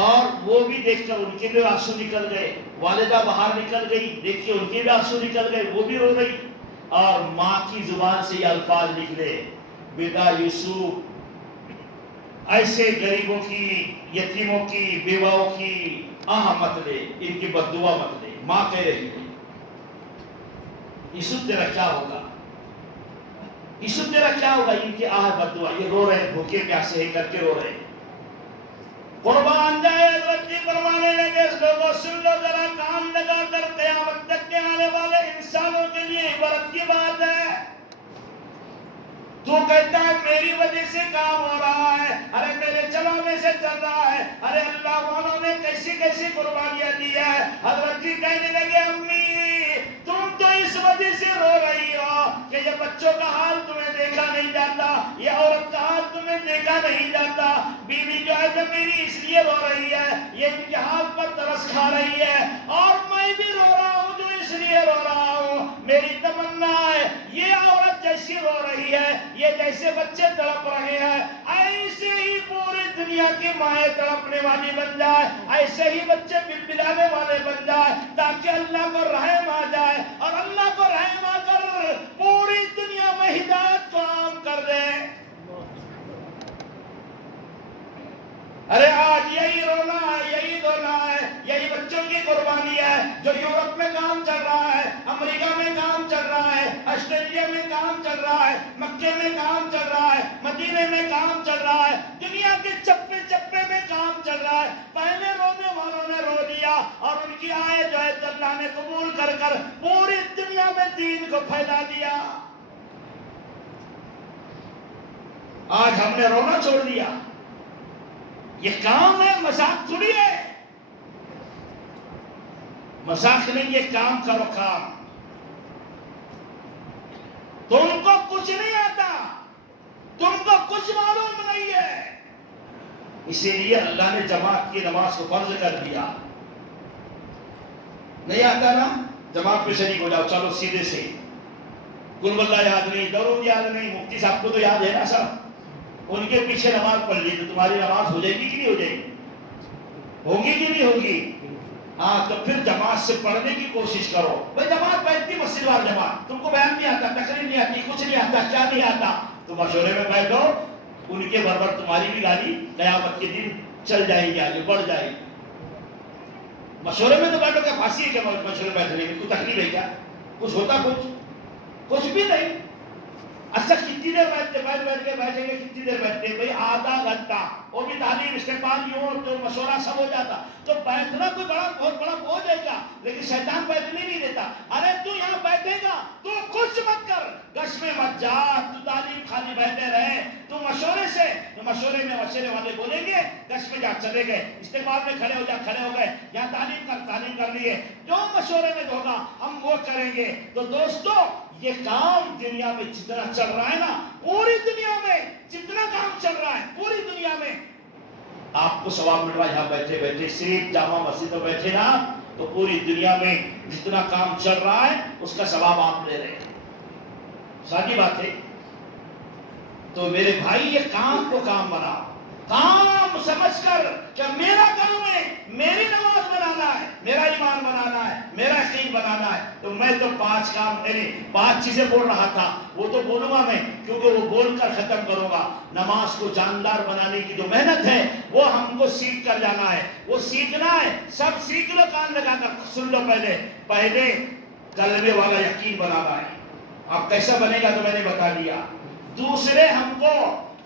اور وہ بھی دیکھ کر ان کے بھی آنسو نکل گئے، والدہ باہر نکل گئی، دیکھ کے ان کے بھی آنسو نکل گئے، وہ بھی رو رہی، اور ماں کی زبان سے یہ الفاظ نکلے، بیٹا یوسف ایسے غریبوں کی، یتیموں کی، بیواؤں کی آہ مت لے، ان کی بد دعا مت لے۔ ماں کہہ رہی ہے یوسف تیرا کیا ہوگا، یوسف تیرا کیا ہوگا، ان کی آہ بد دعا، یہ رو رہے بھوکے پیاسے کر کے رو رہے۔ قربان جائے حضرت جی فرمانے لگے، لوگوں سن لو ذرا، کام لگا کر قیامت تک کے آنے والے انسانوں کے لیے عبرت کی بات ہے۔ تو کہتا ہے میری وجہ سے کام ہو رہا ہے، ارے میرے چلانے سے چل رہا ہے، ارے اللہ والوں نے کیسی کیسی قربانیاں دی ہے۔ حضرت جی کہنے لگے امی تم تو اس وجہ سے رو رہی ہو کہ یہ بچوں کا حال تمہیں دیکھا نہیں جاتا، یہ عورت کا حال تمہیں دیکھا نہیں جاتا، بیوی جو ہے جو میری اس لیے رو رہی ہے، یہ ان کے حال پر ترس کھا رہی ہے، اور میں بھی رو رہا ہوں جو اس لیے رو رہا ہوں، میری تمنا ہے یہ عورت جیسی رو رہی ہے، یہ جیسے بچے تڑپ رہے ہیں، ایسے ہی پوری دنیا کی مائیں تڑپنے والی بن جائے، ایسے ہی بچے بلبلانے والے بن جائے، تاکہ اللہ کو رحم آ جائے، اور اللہ کو رحم آ کر پوری دنیا میں ہدایت کو عام کر دے۔ ارے آج یہی رونا ہے، یہی رونا ہے، یہی بچوں کی قربانی ہے، جو یورپ میں کام چل رہا ہے، امریکہ میں کام چل رہا ہے، آسٹریلیا میں کام چل رہا ہے، مکے میں کام چل رہا ہے، مدینے میں کام چل رہا ہے، دنیا کے چپے چپے میں کام چل رہا ہے۔ پہلے رونے والوں نے رو دیا اور ان کی آیت جو ہے اللہ نے قبول کر کر پوری دنیا میں دین کو پھیلا دیا۔ آج ہم نے رونا چھوڑ دیا، یہ کام ہے، مذاق تھوڑی ہے، مذاق نہیں، یہ کام کرو کام۔ تم کو کچھ نہیں آتا، تم کو کچھ معلوم نہیں ہے، اسی لیے اللہ نے جماعت کی نماز کو فرض کر دیا۔ نہیں آتا نا، جماعت میں شریک ہو جاؤ، چلو سیدھے سے، کل واللہ یاد نہیں، درود یاد نہیں، مفتی صاحب کو تو یاد ہے نا سب، ان کے پیچھے نماز پڑھ لی تو تمہاری نماز ہو جائے گی کہ نہیں ہو جائے گی، ہوگی کہ نہیں ہوگی؟ ہاں تو پھر جماعت سے پڑھنے کی کوشش کرو۔ بھائی جماعت بیٹھتی مسجد وار جماعت، تم کو بیان نہیں آتا، تقریر نہیں آتی، کچھ نہیں آتا، کیا نہیں آتا، تو مشورے میں بیٹھو، ان کے برابر تمہاری بھی گاڑی قیامت کے دن چل جائے گی، آگے بڑھ جائے گی۔ مشورے میں تو بیٹھو، کیا پھانسی ہے کیا مشورے بیٹھنے میں؟ کوئی تکلیف ہے کیا؟ کچھ ہوتا کچھ بھی نہیں۔ اچھا کتنی دیر بیٹھ کے بیٹھیں گے، کتنی دیر بیٹھتے ہیں بھائی؟ آدھا گھنٹہ، وہ بھی تعلیم استقبال یوں تو مشورہ سب ہو جاتا، تو بیٹھنا کوئی بہت بڑا بوجھ ہے کیا؟ لیکن شیطان بیٹھنے نہیں دیتا، ارے تو یہاں بیٹھے گا تو کچھ مت کر، گش میں مت جا، تو تعلیم خالی بیٹھے رہے، تو مشورے سے، تو مشورے میں مشورے والے بولیں گے، گش میں جا چلے گئے، استقبال میں کھڑے ہو جا، کھڑے ہو گئے، یہاں تعلیم کر لیے، جو مشورے میں ہوگا ہم وہ کریں گے۔ تو دوستو یہ کام دنیا میں جتنا چل رہا ہے نا، پوری دنیا میں جتنا کام چل رہا ہے پوری دنیا میں، آپ کو ثواب مل رہا ہے یہاں بیٹھے بیٹھے، صرف جامع مسجد میں بیٹھے نا، تو پوری دنیا میں جتنا کام چل رہا ہے اس کا ثواب آپ لے رہے ہیں۔ سادی بات ہے۔ تو میرے بھائی یہ کام کو کام بنا، کام سمجھ کر کہ میرا کام ہے، میری نماز بنانا ہے، میرا ایمان بنانا ہے، میرا یقین بنانا ہے۔ تو میں تو 5 کام، یعنی 5 چیزیں بول رہا تھا، وہ تو بولوں گا میں، کیونکہ وہ بول کر ختم کروں گا۔ نماز کو جاندار بنانے کی جو محنت ہے وہ ہم کو سیکھ کر جانا ہے، وہ سیکھنا ہے، سب سیکھ لو، کان لگا کر سن لو۔ پہلے کلمے والا یقین بنانا ہے۔ اب کیسا بنے گا تو میں نے بتا دیا۔ دوسرے ہم کو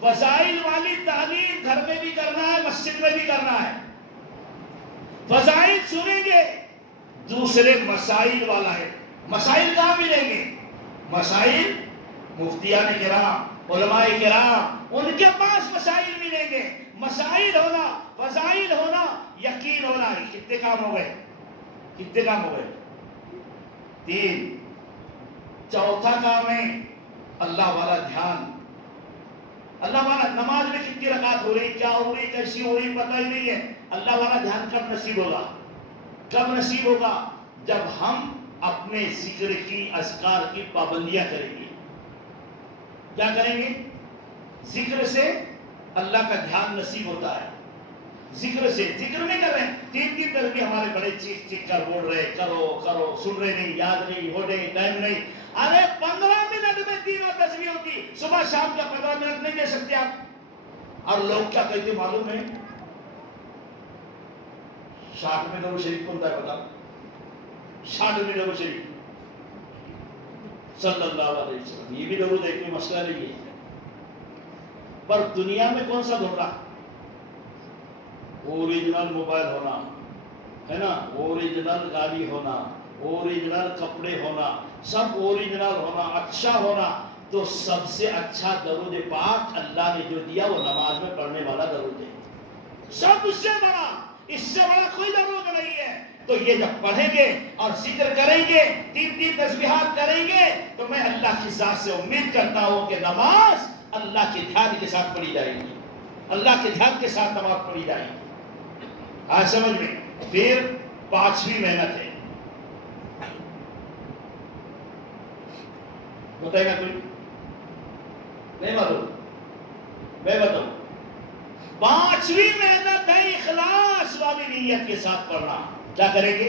فضائل والی تعلیم گھر میں بھی کرنا ہے، مسجد میں بھی کرنا ہے، فضائل سنیں گے۔ دوسرے مسائل والا ہے، مسائل کہاں ملیں گے؟ مسائل مفتیان کرام، علماء کرام، ان کے پاس مسائل ملیں گے۔ مسائل ہونا، فضائل ہونا، یقین ہونا، کتنے کام ہو گئے؟ کتنے کام ہو گئے؟ 3۔ چوتھا کام ہے اللہ والا دھیان۔ اللہ والا، نماز میں کتنی رکعت ہو رہی، کیا ہو رہی، کیسی ہو رہی، پتہ ہی نہیں ہے، اللہ والا دھیان کب نصیب ہوگا؟ کب نصیب ہوگا؟ جب ہم اپنے ذکر کی اذکار کی پابندیاں کریں گے. کیا کریں گے؟ ذکر سے اللہ کا دھیان نصیب ہوتا ہے. ذکر سے ذکر نہیں کر رہے ہیں, 3 تسبیح ہمارے بڑے چیخ چیخ کر بول رہے کرو کرو, سن رہے نہیں, یاد نہیں, ہو نہیں, ٹائم نہیں. ارے 15 منٹ میں 3 تسبیح ہوتی, صبح شام کا 15 منٹ نہیں دے سکتے آپ. اور لوگ کیا کہتے معلوم ہے؟ 60 میں درود شریف کون ہے بتا؟ 60 میں درود شریف صلی اللہ علیہ وسلم. یہ بھی درود ایک کوئی مسئلہ نہیں ہے, پر دنیا میں کون سا دھوکا؟ اوریجنل موبائل ہونا ہے نا, اوریجنل گاڑی ہونا, اوریجنل کپڑے ہونا, سب اوریجنل ہونا, اچھا ہونا. تو سب سے اچھا درود پاک اللہ نے جو دیا وہ نماز میں پڑھنے والا درود ہے. سب سے بڑا, اس سے بڑا کوئی درود نہیں ہے. تو یہ جب پڑھیں گے اور ذکر کریں گے, 3 تسبیحات کریں گے, تو میں اللہ کی ذات سے امید کرتا ہوں کہ نماز اللہ کے دھیان کے ساتھ پڑھی جائے گی, اللہ کے دھیان کے ساتھ نماز پڑھی جائے گی. آج سمجھ میں. پھر 5ویں محنت ہے, بتائے گا کوئی؟ نہیں معلوم, میں بتاؤں. 5ویں محنت ہے اخلاص والی نیت کے ساتھ پڑھنا. کیا کریں گے؟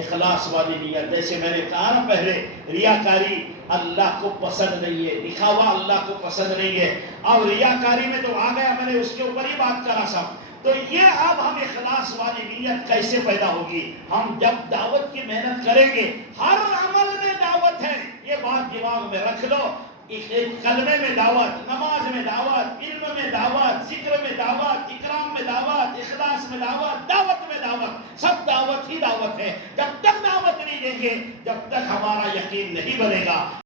اخلاص والی نیت. جیسے میں نے کہا نا پہلے, ریاکاری اللہ کو پسند نہیں ہے, دکھاوا اللہ کو پسند نہیں ہے. اب ریاکاری میں جو آ گیا, میں نے اس کے اوپر ہی بات کرا سب. تو یہ اب ہم اخلاص والی نیت کیسے پیدا ہوگی؟ ہم جب دعوت کی محنت کریں گے, ہر عمل میں دعوت ہے, یہ بات دماغ میں رکھ لو. کلمے میں دعوت, نماز میں دعوت, علم میں دعوت, ذکر میں دعوت, اکرام میں دعوت, اخلاص میں دعوت, دعوت میں دعوت, سب دعوت ہی دعوت ہے. جب تک دعوت نہیں دیں گے, جب تک ہمارا یقین نہیں بنے گا.